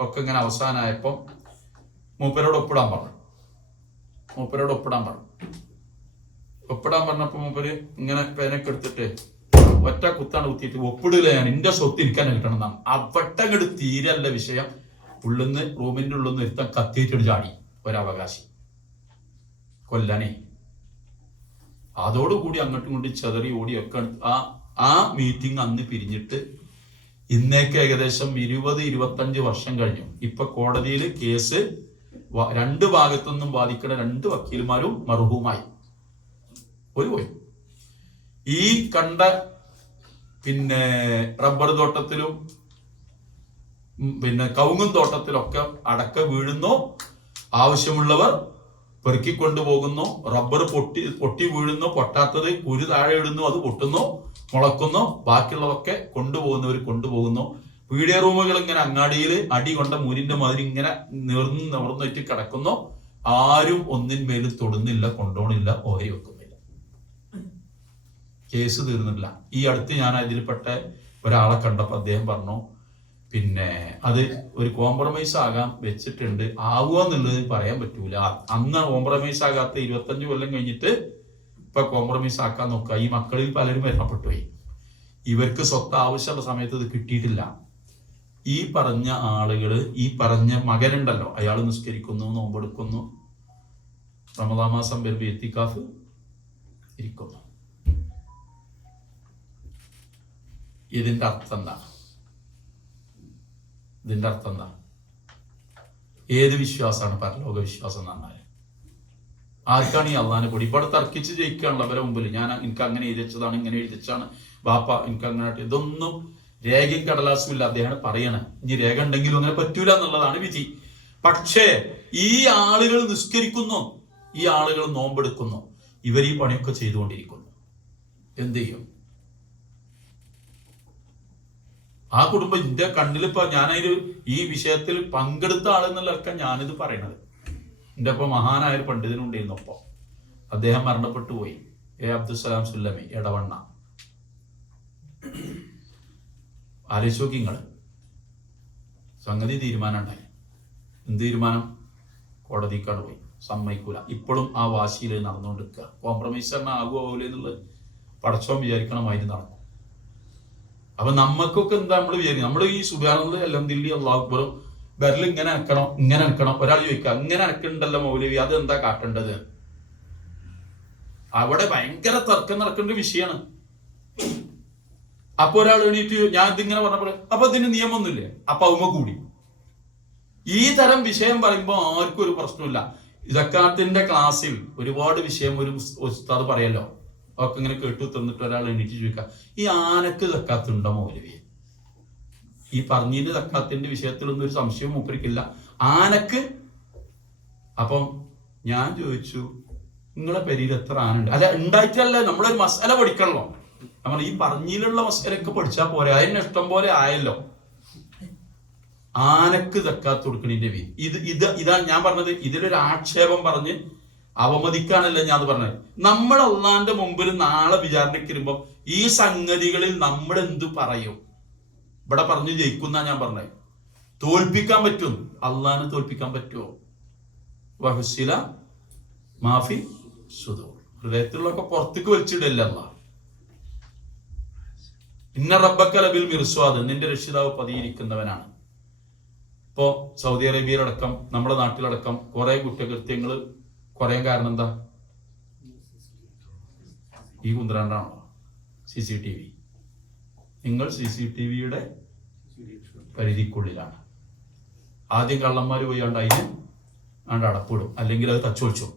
ഒക്കെ ഇങ്ങനെ അവസാനമായപ്പം മൂപ്പരോട് ഒപ്പിടാൻ പറഞ്ഞു. ഒപ്പിടാൻ പറഞ്ഞപ്പോ മൂപ്പര് ഇങ്ങനെ പേനൊക്കെ എടുത്തിട്ട് ഒറ്റ കുത്താണ് കുത്തിയിട്ട് ഒപ്പിടില്ല, ഞാൻ എന്റെ സ്വത്ത് ഇരിക്കാൻ കിട്ടണം എന്നാണ്. അവട്ടങ്ങട് തീരല്ല വിഷയം. റൂമിന്റെ ഉള്ളിൽ ഇരുത്താൻ കത്തിയിട്ട് ചാടി ഒരവകാശി കൊല്ലനെ. അതോടുകൂടി അങ്ങോട്ടും ഇങ്ങോട്ടും ചെതറി ഓടിയൊക്കെ ആ മീറ്റിംഗ് അന്ന് പിരിഞ്ഞിട്ട് ഇന്നേക്ക് ഏകദേശം 20-25 വർഷം കഴിഞ്ഞു. ഇപ്പൊ കോടതിയിൽ കേസ് 2 ഭാഗത്തുനിന്നും ബാധിക്കുന്ന 2 വക്കീൽമാരും മർഹൂമായി പോയി. ഈ കണ്ട പിന്നെ റബ്ബർ തോട്ടത്തിലും പിന്നെ കവുങ്ങും തോട്ടത്തിലൊക്കെ അടക്ക വീഴുന്നു. ആവശ്യമുള്ളവർ പെറുക്കിക്കൊണ്ടുപോകുന്നു. റബ്ബർ പൊട്ടി വീഴുന്നു. പൊട്ടാത്തത് കുരു താഴെ ഇടുന്നു, അത് പൊട്ടുന്നു, മുളക്കുന്നു. ബാക്കിയുള്ളതൊക്കെ കൊണ്ടുപോകുന്നു. പീഡിയ റൂമുകൾ ഇങ്ങനെ അങ്ങാടിയിൽ അടി കൊണ്ട മൂരിന്റെ മാതിരി ഇങ്ങനെ നിവർന്നിട്ട് കിടക്കുന്നു. ആരും ഒന്നിന്മേലും തൊടുന്നില്ല, കൊണ്ടോണില്ല, ഓഹരി വെക്കുന്നില്ല. കേസ് തീർന്നിട്ടില്ല. ഈ അടുത്ത് ഞാൻ അതിൽപ്പെട്ട ഒരാളെ കണ്ടപ്പോൾ അദ്ദേഹം പറഞ്ഞു, പിന്നെ അത് ഒരു കോംപ്രമൈസ് ആകാൻ വെച്ചിട്ടുണ്ട്, ആവുക എന്നുള്ളത് പറയാൻ പറ്റൂല. അന്ന് കോംപ്രമൈസ് ആകാത്ത 25 കൊല്ലം കഴിഞ്ഞിട്ട് ഇപ്പൊ കോംപ്രമൈസ് ആക്കാൻ നോക്കുക. ഈ മക്കളിൽ പലരും മരണപ്പെട്ടുപോയി. ഇവർക്ക് സ്വത്ത് ആവശ്യമുള്ള സമയത്ത് ഇത് കിട്ടിയിട്ടില്ല. ഈ പറഞ്ഞ ആളുകള്, ഈ പറഞ്ഞ മകനുണ്ടല്ലോ, അയാൾ നിസ്കരിക്കുന്നു, നോമ്പെടുക്കുന്നു, റമദാൻ മാസം വരുമ്പോൾ ഇത്തിക്കാഫ് ഇരിക്കുന്നു. ഇതിന്റെ അർത്ഥം എന്താ? ഇതിന്റെ അർത്ഥം എന്താ? ഏത് വിശ്വാസമാണ് പരലോക വിശ്വാസം എന്ന് പറഞ്ഞാൽ? ആർക്കാണ് ഈ അള്ളാഹിനെ കൂടി ഇവിടെ തർക്കിച്ച് ജയിക്കാനുള്ള അവരെ മുമ്പിൽ എനിക്ക് അങ്ങനെ എഴുതിച്ചതാണ്, ഇങ്ങനെ എഴുതിച്ചാണ് ബാപ്പ, എനിക്ക് അങ്ങനെ, ഇതൊന്നും രേഖയും കടലാസും ഇല്ല. അദ്ദേഹം പറയണേ ഇനി രേഖ ഉണ്ടെങ്കിലും അങ്ങനെ പറ്റൂല എന്നുള്ളതാണ് വിധി. പക്ഷേ ഈ ആളുകൾ നിസ്കരിക്കുന്നു, ഈ ആളുകൾ നോമ്പെടുക്കുന്നു, ഇവർ ഈ പണിയൊക്കെ ചെയ്തുകൊണ്ടിരിക്കുന്നു. എന്ത് ചെയ്യും? ആ കുടുംബം എന്റെ കണ്ണിലിപ്പോ ഞാനൊരു ഈ വിഷയത്തിൽ പങ്കെടുത്ത ആളെന്നുള്ളതൊക്കെ ഞാനിത് പറയണത്. എൻ്റെ ഒപ്പം മഹാനായ ഒരു പണ്ഡിതനുണ്ടായിരുന്നു. ഒപ്പം അദ്ദേഹം മരണപ്പെട്ടു പോയി. അബ്ദുസലാം സുല്ലമി, എടവണ്ണ. ആലോചിച്ച് നോക്കി നിങ്ങൾ. സംഗതി തീരുമാനം ഉണ്ടായി. എന്ത് തീരുമാനം? കോടതിക്കാട് പോയി, സമ്മതിക്കൂല. ഇപ്പോഴും ആ വാശിയിൽ നടന്നുകൊണ്ടിരിക്കുക. കോംപ്രമൈസ് ആകുമോ ആവൂല എന്നുള്ളത് പടച്ചോൻ വിചാരിക്കണമായിട്ട് നടക്കും. അപ്പൊ നമ്മക്കൊക്കെ എന്താ നമ്മൾ വിചാരിക്കും? നമ്മൾ ഈ സുബ്ഹാനല്ലാഹ് അൽഹംദുലില്ലാഹി അല്ലാഹു അക്ബർ ബരൽ ഇങ്ങനെ അനക്കണം, ഇങ്ങനെ അനക്കണം. ഒരാൾ ചോദിക്കുക, അങ്ങനെ അനക്കണ്ടല്ലോ മൗലവി, അതെന്താ കാട്ടേണ്ടത്? അവിടെ ഭയങ്കര തർക്കം നടക്കേണ്ട വിഷയമാണ്. അപ്പൊ ഒരാൾ എണീറ്റ് ഞാൻ ഇതിങ്ങനെ പറഞ്ഞപ്പോൾ അപ്പൊ ഇതിന് നിയമമൊന്നുമില്ലേ? അപ്പൊ അവമ കൂടി. ഈ തരം വിഷയം പറയുമ്പോൾ ആർക്കും ഒരു പ്രശ്നമില്ല. സക്കാത്തിന്റെ ക്ലാസ്സിൽ ഒരുപാട് വിഷയം ഒരു ഉസ്താദ് പറയല്ലോ, ഒക്കെ ഇങ്ങനെ കേട്ടു തന്നിട്ട് ഒരാൾ എണീറ്റ് ചോദിക്കുക, ഈ ആനക്ക് സക്കാത്തുണ്ടോ മൗലവി? ഈ പറഞ്ഞതിന്റെ സക്കാത്തിന്റെ വിഷയത്തിലൊന്നും ഒരു സംശയവും മൂപ്പരിക്കില്ല. ആനക്ക്. അപ്പം ഞാൻ ചോദിച്ചു, നിങ്ങളെ പെരിയിൽ എത്ര ആനുണ്ട്? അല്ല, ഉണ്ടായിട്ടല്ലേ, നമ്മളൊരു മസാല പഠിക്കണല്ലോ. നമ്മൾ ഈ പറഞ്ഞിലുള്ള മസാലയൊക്കെ പഠിച്ചാൽ പോരെ, അതിന് ഇഷ്ടം പോലെ ആയല്ലോ. ആനക്ക് സക്കാത്ത് കൊടുക്കണിന്റെ വിധി ഇതാണ് ഞാൻ പറഞ്ഞത്. ഇതിലൊരു ആക്ഷേപം പറഞ്ഞ് അവമതിക്കാനല്ല ഞാൻ പറഞ്ഞത്. നമ്മൾ അള്ളാന്റെ മുമ്പിൽ നാളെ വിചാരണയ്ക്ക് വരുമ്പോ ഈ സംഗതികളിൽ നമ്മൾ എന്ത് പറയും? ഇവിടെ പറഞ്ഞു ജയിക്കുന്ന ഞാൻ പറഞ്ഞത്. തോൽപ്പിക്കാൻ പറ്റും. അള്ളാഹിനെ തോൽപ്പിക്കാൻ പറ്റുമോ? വഹുസില മാഫി സുദൂർ, ഹൃദയത്തിലുള്ളൊക്കെ പുറത്തേക്ക് വലിച്ചിടല്ല അള്ളാഹ്. ഇന്ന റബ്ബക ലബിൽ മിർസ്വാദ്, നിന്റെ രക്ഷിതാവ് പതിയിരിക്കുന്നവനാണ്. ഇപ്പോ സൗദി അറേബ്യയിലടക്കം നമ്മുടെ നാട്ടിലടക്കം കുറെ കുറ്റകൃത്യങ്ങൾ കുറയാൻ കാരണം എന്താ? ഈ കുന്ത്രണ്ടാണോ? CCTV. നിങ്ങൾ CCTVയുടെ പരിധിക്കുള്ളിലാണ്. ആദ്യം കള്ളന്മാർ പോയാണ്ട് അതിന് അടപ്പിടും, അല്ലെങ്കിൽ അത് തച്ചൊളിച്ചു.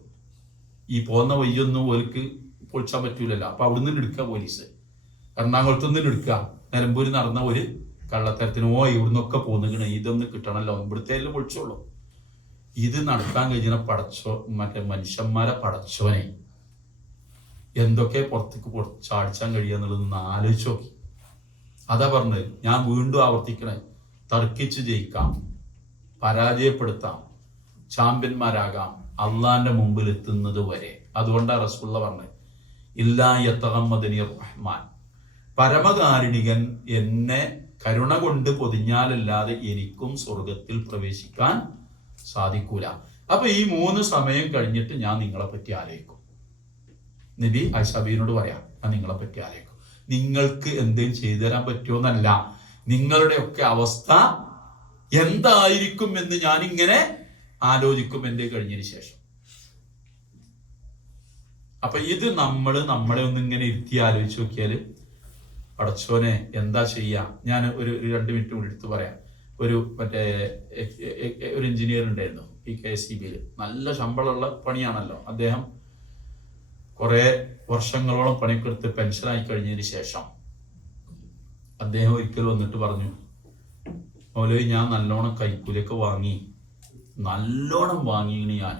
ഈ പോകുന്ന വയ്യൊന്നും ഓർക്ക് പൊളിച്ചാൻ പറ്റൂലല്ലോ. അപ്പൊ അവിടുന്ന് എടുക്കുക പോലീസ്. എറണാകുളത്ത് നിന്ന് എടുക്കുക. നിലമ്പൂര് നടന്ന ഒരു കള്ളത്തരത്തിന് ഇവിടുന്നൊക്കെ പോന്നിക്കണ, ഇതൊന്ന് കിട്ടണല്ലോ, ഇവിടുത്തെ പൊളിച്ചോളൂ. ഇത് നടക്കാൻ കഴിഞ്ഞ മറ്റേ മനുഷ്യന്മാരെ പടച്ചോനെ എന്തൊക്കെ പുറത്തേക്ക് ചാടിച്ചാൻ കഴിയാന്നുള്ളതൊന്ന് ആലോചിച്ച് നോക്കി. അതാ പറഞ്ഞത്. ഞാൻ വീണ്ടും ആവർത്തിക്കണേ, തർക്കിച്ച് ജയിക്കാം, പരാജയപ്പെടുത്താം, ചാമ്പ്യന്മാരാകാം, അള്ളാന്റെ മുമ്പിൽ എത്തുന്നത് വരെ. അതുകൊണ്ടാ റസൂലുള്ള പറഞ്ഞത്, ഇല്ലാ യതഗമ്മദനി റഹ്മാൻ, പരമകാരുണികൻ എന്നെ കരുണ കൊണ്ട് പൊതിഞ്ഞാലല്ലാതെ എനിക്കും സ്വർഗത്തിൽ പ്രവേശിക്കാൻ സാധിക്കൂല. അപ്പൊ ഈ 3 സമയം കഴിഞ്ഞിട്ട് ഞാൻ നിങ്ങളെ പറ്റി ആലോചിക്കും. നബി അയ്ഷബീനോട് പറയാം, ഞാൻ നിങ്ങളെ പറ്റി ആലോചിക്കും. നിങ്ങൾക്ക് എന്തെങ്കിലും ചെയ്തു തരാൻ പറ്റുമോന്നല്ല, നിങ്ങളുടെ ഒക്കെ അവസ്ഥ എന്തായിരിക്കും എന്ന് ഞാനിങ്ങനെ ആലോചിക്കും എന്റെ കഴിഞ്ഞതിന് ശേഷം. അപ്പൊ ഇത് നമ്മളെ ഒന്നിങ്ങനെ ഇരുത്തി ആലോചിച്ച് നോക്കിയാല് പടച്ചോനെ എന്താ ചെയ്യാ. ഞാൻ ഒരു 2 മിനിറ്റ് കൂടി എടുത്ത് പറയാം. ഒരു എഞ്ചിനീയർ ഉണ്ടായിരുന്നു ഈ KSEBയിൽ. നല്ല ശമ്പളമുള്ള പണിയാണല്ലോ. അദ്ദേഹം കുറെ വർഷങ്ങളോളം പണിയൊക്കെ എടുത്ത് പെൻഷനായി കഴിഞ്ഞതിന് ശേഷം അദ്ദേഹം ഒരിക്കൽ വന്നിട്ട് പറഞ്ഞു, മൗലവി ഞാൻ നല്ലോണം കൈക്കൂലിയൊക്കെ വാങ്ങി, നല്ലോണം വാങ്ങിയാണ് ഞാൻ.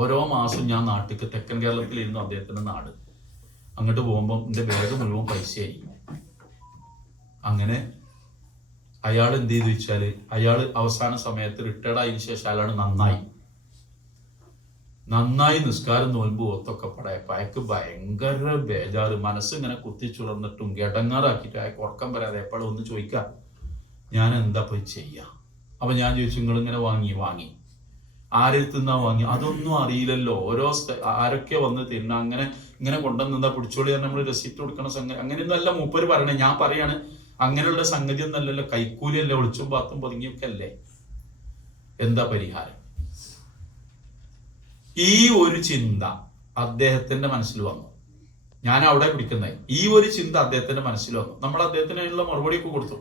ഓരോ മാസം ഞാൻ നാട്ടിലേക്ക്, തെക്കൻ കേരളത്തിലിരുന്നു അദ്ദേഹത്തിന്റെ നാട്, അങ്ങോട്ട് പോകുമ്പോൾ എൻ്റെ ബാഗ് മുഴുവൻ പൈസയായി. അങ്ങനെ അയാൾ എന്ത് ചെയ്തു വെച്ചാല്, അയാൾ അവസാന സമയത്ത് റിട്ടയർഡ് ആയതിനു ശേഷം അയാളാണ് നന്നായി നിസ്കാരം നോൽമ്പ് ഒത്തൊക്കെ പടയപ്പോ അയക്ക് ഭയങ്കര ബേജാറ്, മനസ്സിങ്ങനെ കുത്തിച്ചുളർന്നിട്ടും ഗടങ്ങാറാക്കിയിട്ട് അയക്ക് ഉറക്കം വരാതെ എപ്പോഴും ഒന്ന് ചോദിക്കാം ഞാൻ എന്താ പോയി ചെയ്യാ. അപ്പൊ ഞാൻ ചോദിച്ചു നിങ്ങൾ ഇങ്ങനെ വാങ്ങി ആരെടുത്തുന്നാ വാങ്ങി? അതൊന്നും അറിയില്ലല്ലോ, ഓരോ ആരൊക്കെ വന്ന് തരുന്ന അങ്ങനെ ഇങ്ങനെ കൊണ്ടുവന്നെന്താ പിടിച്ചോളി നമ്മൾ റെസിപ്റ്റ് കൊടുക്കണ സംഗതി അങ്ങനെയൊന്നും അല്ല മൂപ്പര് പറയണേ. ഞാൻ പറയാണ് അങ്ങനെയുള്ള സംഗതി ഒന്നല്ലല്ലോ, കൈക്കൂലിയല്ലേ, ഒളിച്ചും പാത്തും പതുങ്ങിയൊക്കെ അല്ലേ. എന്താ പരിഹാരം? ഈ ഒരു ചിന്ത അദ്ദേഹത്തിന്റെ മനസ്സിൽ വന്നു. ഞാൻ അവിടെ പിടിക്കുന്നത് ഈ ഒരു ചിന്ത അദ്ദേഹത്തിന്റെ മനസ്സിൽ വന്നു. നമ്മൾ അദ്ദേഹത്തിനുള്ള മറുപടിയൊക്കെ കൊടുത്തു.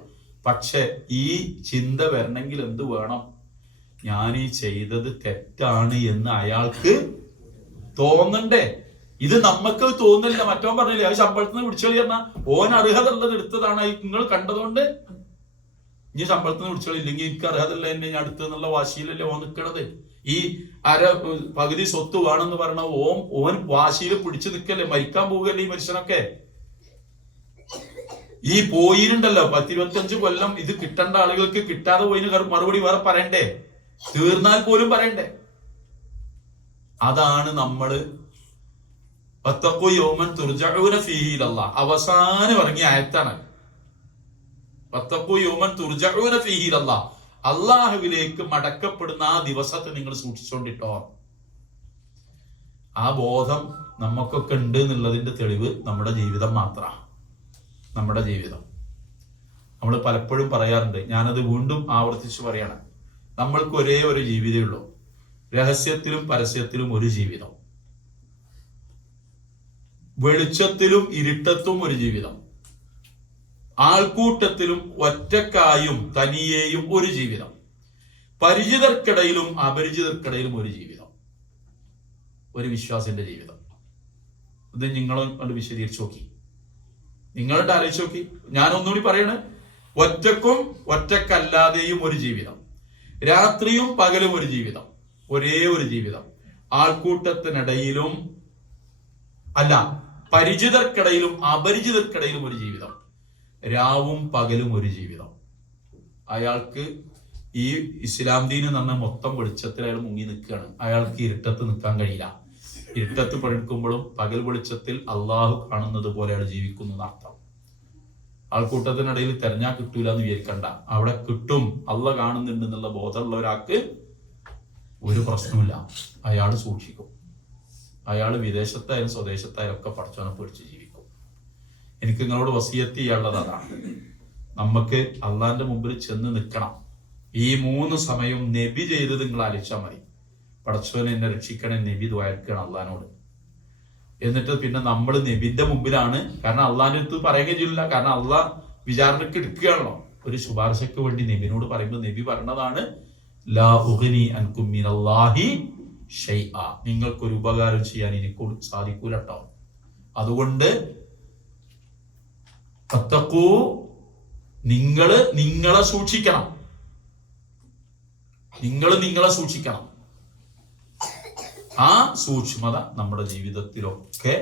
പക്ഷെ ഈ ചിന്ത വരണമെങ്കിൽ എന്ത് വേണം? ഞാൻ ഈ ചെയ്തത് തെറ്റാണ് എന്ന് അയാൾക്ക് തോന്നണ്ടേ? ഇത് നമുക്ക് തോന്നില്ല. മറ്റവൻ പറഞ്ഞില്ലേ അത് ശമ്പളത്തിൽ നിന്ന് പിടിച്ചോളി പറഞ്ഞാൽ ഓൻ അർഹത ഉള്ളത് എടുത്തതാണ് നിങ്ങൾ കണ്ടതുകൊണ്ട്. ഇനി ശമ്പളത്തിൽ നിന്ന് പിടിച്ചോളി ഇല്ലെങ്കിൽ എനിക്ക് അർഹതല്ല എന്നെ ഞാൻ അടുത്തെന്നുള്ള വാശിയിലല്ലേ ഓൻ നിൽക്കണത്. ഈ പകുതി സ്വത്ത് വേണമെന്ന് പറഞ്ഞ ഓൻ വാശിയിൽ പിടിച്ചു നിൽക്കല്ലേ, മരിക്കാൻ പോവുകയല്ലേ ഈ മനുഷ്യനൊക്കെ. ഈ പോയിരുണ്ടല്ലോ 10-25 കൊല്ലം ഇത് കിട്ടേണ്ട ആളുകൾക്ക് കിട്ടാതെ പോയിന് മറുപടി വേറെ പറയണ്ടേ? തീർന്നാൽ പോലും പറയണ്ടേ? അതാണ് നമ്മള് അവസാനം ഇറങ്ങിയ ആയത്താണ്. അള്ളാഹുവിലേക്ക് മടക്കപ്പെടുന്ന ആ ദിവസത്തെ നിങ്ങൾ സൂക്ഷിച്ചോണ്ടിട്ടോ. ആ ബോധം നമുക്കൊക്കെ ഉണ്ട് എന്നുള്ളതിന്റെ തെളിവ് നമ്മുടെ ജീവിതം മാത്രമാണ്. നമ്മുടെ ജീവിതം നമ്മൾ പലപ്പോഴും പറയാറുണ്ട്, ഞാനത് വീണ്ടും ആവർത്തിച്ച് പറയാണ്. നമ്മൾക്ക് ഒരേ ഒരു ജീവിതമേ ഉള്ളൂ. രഹസ്യത്തിലും പരസ്യത്തിലും ഒരു ജീവിതം, വെളിച്ചത്തിലും ഇരുട്ടത്തും ഒരു ജീവിതം, ആൾക്കൂട്ടത്തിലും ഒറ്റക്കായും തനിയെയും ഒരു ജീവിതം, പരിചിതർക്കിടയിലും അപരിചിതർക്കിടയിലും ഒരു ജീവിതം. ഒരു വിശ്വാസിന്റെ ജീവിതം. ഇത് നിങ്ങളും കണ്ട് വിശദീകരിച്ചു നോക്കി, നിങ്ങളുടെ ആലോചിച്ച് നോക്കി. ഞാൻ ഒന്നുകൂടി പറയണേ, ഒറ്റക്കും ഒറ്റക്കല്ലാതെയും ഒരു ജീവിതം, രാത്രിയും പകലും ഒരു ജീവിതം, ഒരേ ഒരു ജീവിതം, ആൾക്കൂട്ടത്തിനിടയിലും അല്ല പരിചിതർക്കിടയിലും അപരിചിതർക്കിടയിലും ഒരു ജീവിതം, രാവും പകലും ഒരു ജീവിതം. അയാൾക്ക് ഈ ഇസ്ലാം ദീൻ എന്ന് പറഞ്ഞ മൊത്തം വെളിച്ചത്തിൽ അയാൾ മുങ്ങി നിൽക്കുകയാണ്. അയാൾക്ക് ഇരുട്ടത്ത് നിൽക്കാൻ കഴിയില്ല. ഇരുട്ടത്ത് പഠിക്കുമ്പോഴും പകൽ വെളിച്ചത്തിൽ അള്ളാഹു കാണുന്നത് പോലെ അയാൾ ജീവിക്കുന്നു എന്നർത്ഥം. ആൾക്കൂട്ടത്തിനിടയിൽ തെരഞ്ഞാൽ കിട്ടൂല എന്ന് വിചാരിക്കണ്ട, അവിടെ കിട്ടും. അള്ളാഹ് കാണുന്നുണ്ട് എന്നുള്ള ബോധമുള്ള ഒരാൾക്ക് ഒരു പ്രശ്നമില്ല, അയാൾ സൂക്ഷിക്കും. അയാൾ വിദേശത്തായാലും സ്വദേശത്തായാലും ഒക്കെ പടച്ചവനെ പേടിച്ച് ജീവിക്കും. എനിക്ക് നിങ്ങളോട് വസിയത്ത് ചെയ്യാനുള്ളത് അതാണ്. നമുക്ക് അള്ളാന്റെ മുമ്പിൽ ചെന്ന് നിൽക്കണം. ഈ 3 സമയം നബി ചെയ്തത് നിങ്ങൾ ആലോചിച്ചാൽ മതി. പടച്ചവനെ എന്നെ രക്ഷിക്കണേ നബി ദ്വാരക്കണം അള്ളഹാനോട്. എന്നിട്ട് പിന്നെ നമ്മൾ നബിന്റെ മുമ്പിലാണ്. കാരണം അള്ളാന്റെ അടുത്ത് പറയുകയും ചെയ്യില്ല, കാരണം അള്ളാഹ് വിചാരണക്ക് എടുക്കുകയാണല്ലോ. ഒരു ശുപാർശയ്ക്ക് വേണ്ടി നബിനോട് പറയുമ്പോൾ നബി പറഞ്ഞതാണ്, ലാ ഉഗ്നി അൻകും മിനല്ലാഹി ഷൈഅ, നിങ്ങൾക്കൊരു ഉപകാരം ചെയ്യാൻ എനിക്ക് സാധിക്കൂല കേട്ടോ. അതുകൊണ്ട് ഫത്തഖൂ, നിങ്ങളെ സൂക്ഷിക്കണം. നിങ്ങളെ സൂക്ഷിക്കണം. ആ സൂക്ഷ്മത നമ്മുടെ ജീവിതത്തിലൊക്കെ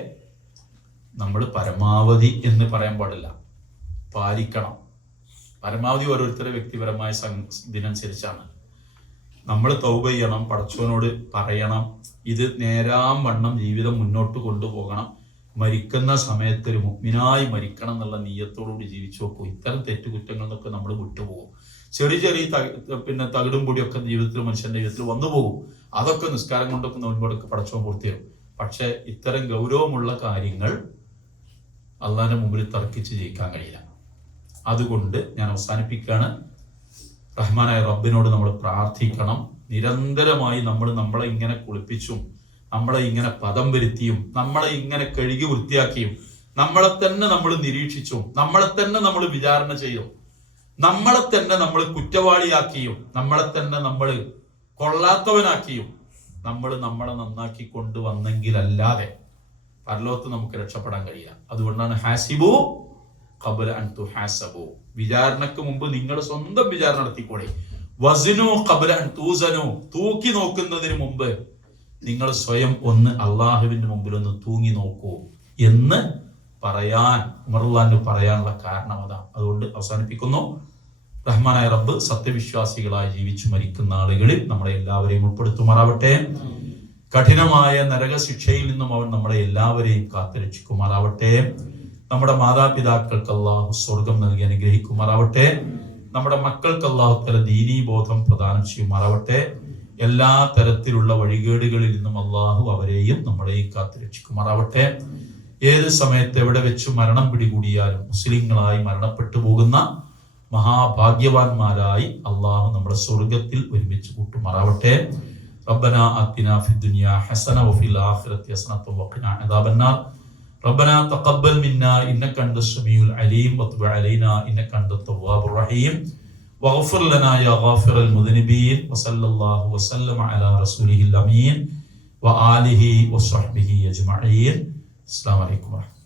നമ്മൾ പരമാവധി എന്ന് പറയാൻ പാടില്ല, പാലിക്കണം. പരമാവധി ഓരോരുത്തരുടെ വ്യക്തിപരമായ ഇതിനനുസരിച്ചാണ്. നമ്മൾ തൗബ ചെയ്യണം, പടച്ചവനോട് പറയണം, ഇത് നേരാം വണ്ണം ജീവിതം മുന്നോട്ട് കൊണ്ടുപോകണം. മരിക്കുന്ന സമയത്ത് ഒരു മുഅ്മിനായി മരിക്കണം എന്നുള്ള നീയത്തോടുകൂടി ജീവിച്ചു നോക്കൂ. ഇത്തരം തെറ്റുകുറ്റങ്ങളിൽ നിന്നൊക്കെ നമ്മൾ വിട്ടുപോകും. ചെറിയ പിന്നെ തകിടും പൊടിയൊക്കെ ജീവിതത്തിൽ മനുഷ്യന്റെ ജീവിതത്തിൽ വന്നു പോകും. അതൊക്കെ നിസ്കാരം കൊണ്ടൊക്കെ നോൻപോടൊക്കെ പടച്ചവൻ പൂർത്തിയാവും. പക്ഷെ ഇത്തരം ഗൗരവമുള്ള കാര്യങ്ങൾ അള്ളാഹിന്റെ മുമ്പിൽ തർക്കിച്ച് ജയിക്കാൻ കഴിയില്ല. അതുകൊണ്ട് ഞാൻ അവസാനിപ്പിക്കുകയാണ്. റഹ്മാനായ റബ്ബിനോട് നമ്മൾ പ്രാർത്ഥിക്കണം. നിരന്തരമായി നമ്മളെ ഇങ്ങനെ കുളിപ്പിച്ചും നമ്മളെ ഇങ്ങനെ പദം വരുത്തിയും നമ്മളെ ഇങ്ങനെ കഴുകി വൃത്തിയാക്കിയും നമ്മളെ തന്നെ നമ്മൾ നിരീക്ഷിച്ചും നമ്മളെ തന്നെ നമ്മൾ വിചാരണ ചെയ്യും നമ്മളെ തന്നെ നമ്മൾ കുറ്റവാളിയാക്കിയും നമ്മളെ തന്നെ നമ്മൾ കൊള്ളാത്തവനാക്കിയും നമ്മളെ നന്നാക്കി കൊണ്ടുവന്നെങ്കിലല്ലാതെ പരലോകത്ത് നമുക്ക് രക്ഷപ്പെടാൻ കഴിയില്ല. അതുകൊണ്ടാണ് ഹാസിബു ഖബ്ല അൻ തുഹാസബു, വിചാരണക്ക് മുമ്പ് നിങ്ങൾ സ്വന്തം വിചാരണ നടത്തിക്കോളെ. വസ്നു ഖബ്ല അൻ തൂസനു, തൂക്കി നോക്കുന്നതിന് മുമ്പ് നിങ്ങൾ സ്വയം ഒന്ന് അള്ളാഹുവിന്റെ മുമ്പിൽ ഒന്ന് തൂങ്ങി നോക്കൂ എന്ന് പറയാൻ ഉമറുല്ലാഹിന് പറയാനുള്ള കാരണം അതാണ്. അതുകൊണ്ട് അവസാനിപ്പിക്കുന്നു. റഹ്മാനായ റബ്ബ് സത്യവിശ്വാസികളായി ജീവിച്ചു മരിക്കുന്ന ആളുകളിൽ നമ്മളെ എല്ലാവരെയും ഉൾപ്പെടുത്തുമാറാവട്ടെ. കഠിനമായ നരകശിക്ഷയിൽ നിന്നും അവൻ നമ്മളെ എല്ലാവരെയും കാത്തുരക്ഷിക്കുമാറാവട്ടെ. നമ്മുടെ മാതാപിതാക്കൾക്ക് അല്ലാഹു സ്വർഗം നൽകി അനുഗ്രഹിക്കുമാറാവട്ടെ. നമ്മുടെ മക്കൾക്ക് അല്ലാഹു തആല ദീനീ ബോധം പ്രദാനം ചെയ്യുമാറാവട്ടെ. എല്ലാ തരത്തിലുള്ള വഴികേടുകളിൽ നിന്നും അല്ലാഹു അവരെയും നമ്മളെയും കാത്തുരക്ഷിക്കുമാറാവട്ടെ. ഏത് സമയത്ത് എവിടെ വെച്ച് മരണം പിടികൂടിയാലും മുസ്ലിങ്ങളായി മരണപ്പെട്ടു പോകുന്ന മഹാഭാഗ്യവാന്മാരായി അല്ലാഹു നമ്മുടെ സ്വർഗത്തിൽ ഒരുമിച്ച് കൂട്ടുമാറാവട്ടെ. ربنا آتنا في الدنيا حسنة وفي الآخرة حسنة وقنا عذاب النار. ربنا تقبل منا إنك أنت السميع العليم وتب علينا إنك أنت التواب الرحيم واغفر لنا يا غافر المذنبين. وصلى الله وسلم على رسوله الأمين وآله وصحبه أجمعين. السلام عليكم ورحمة الله.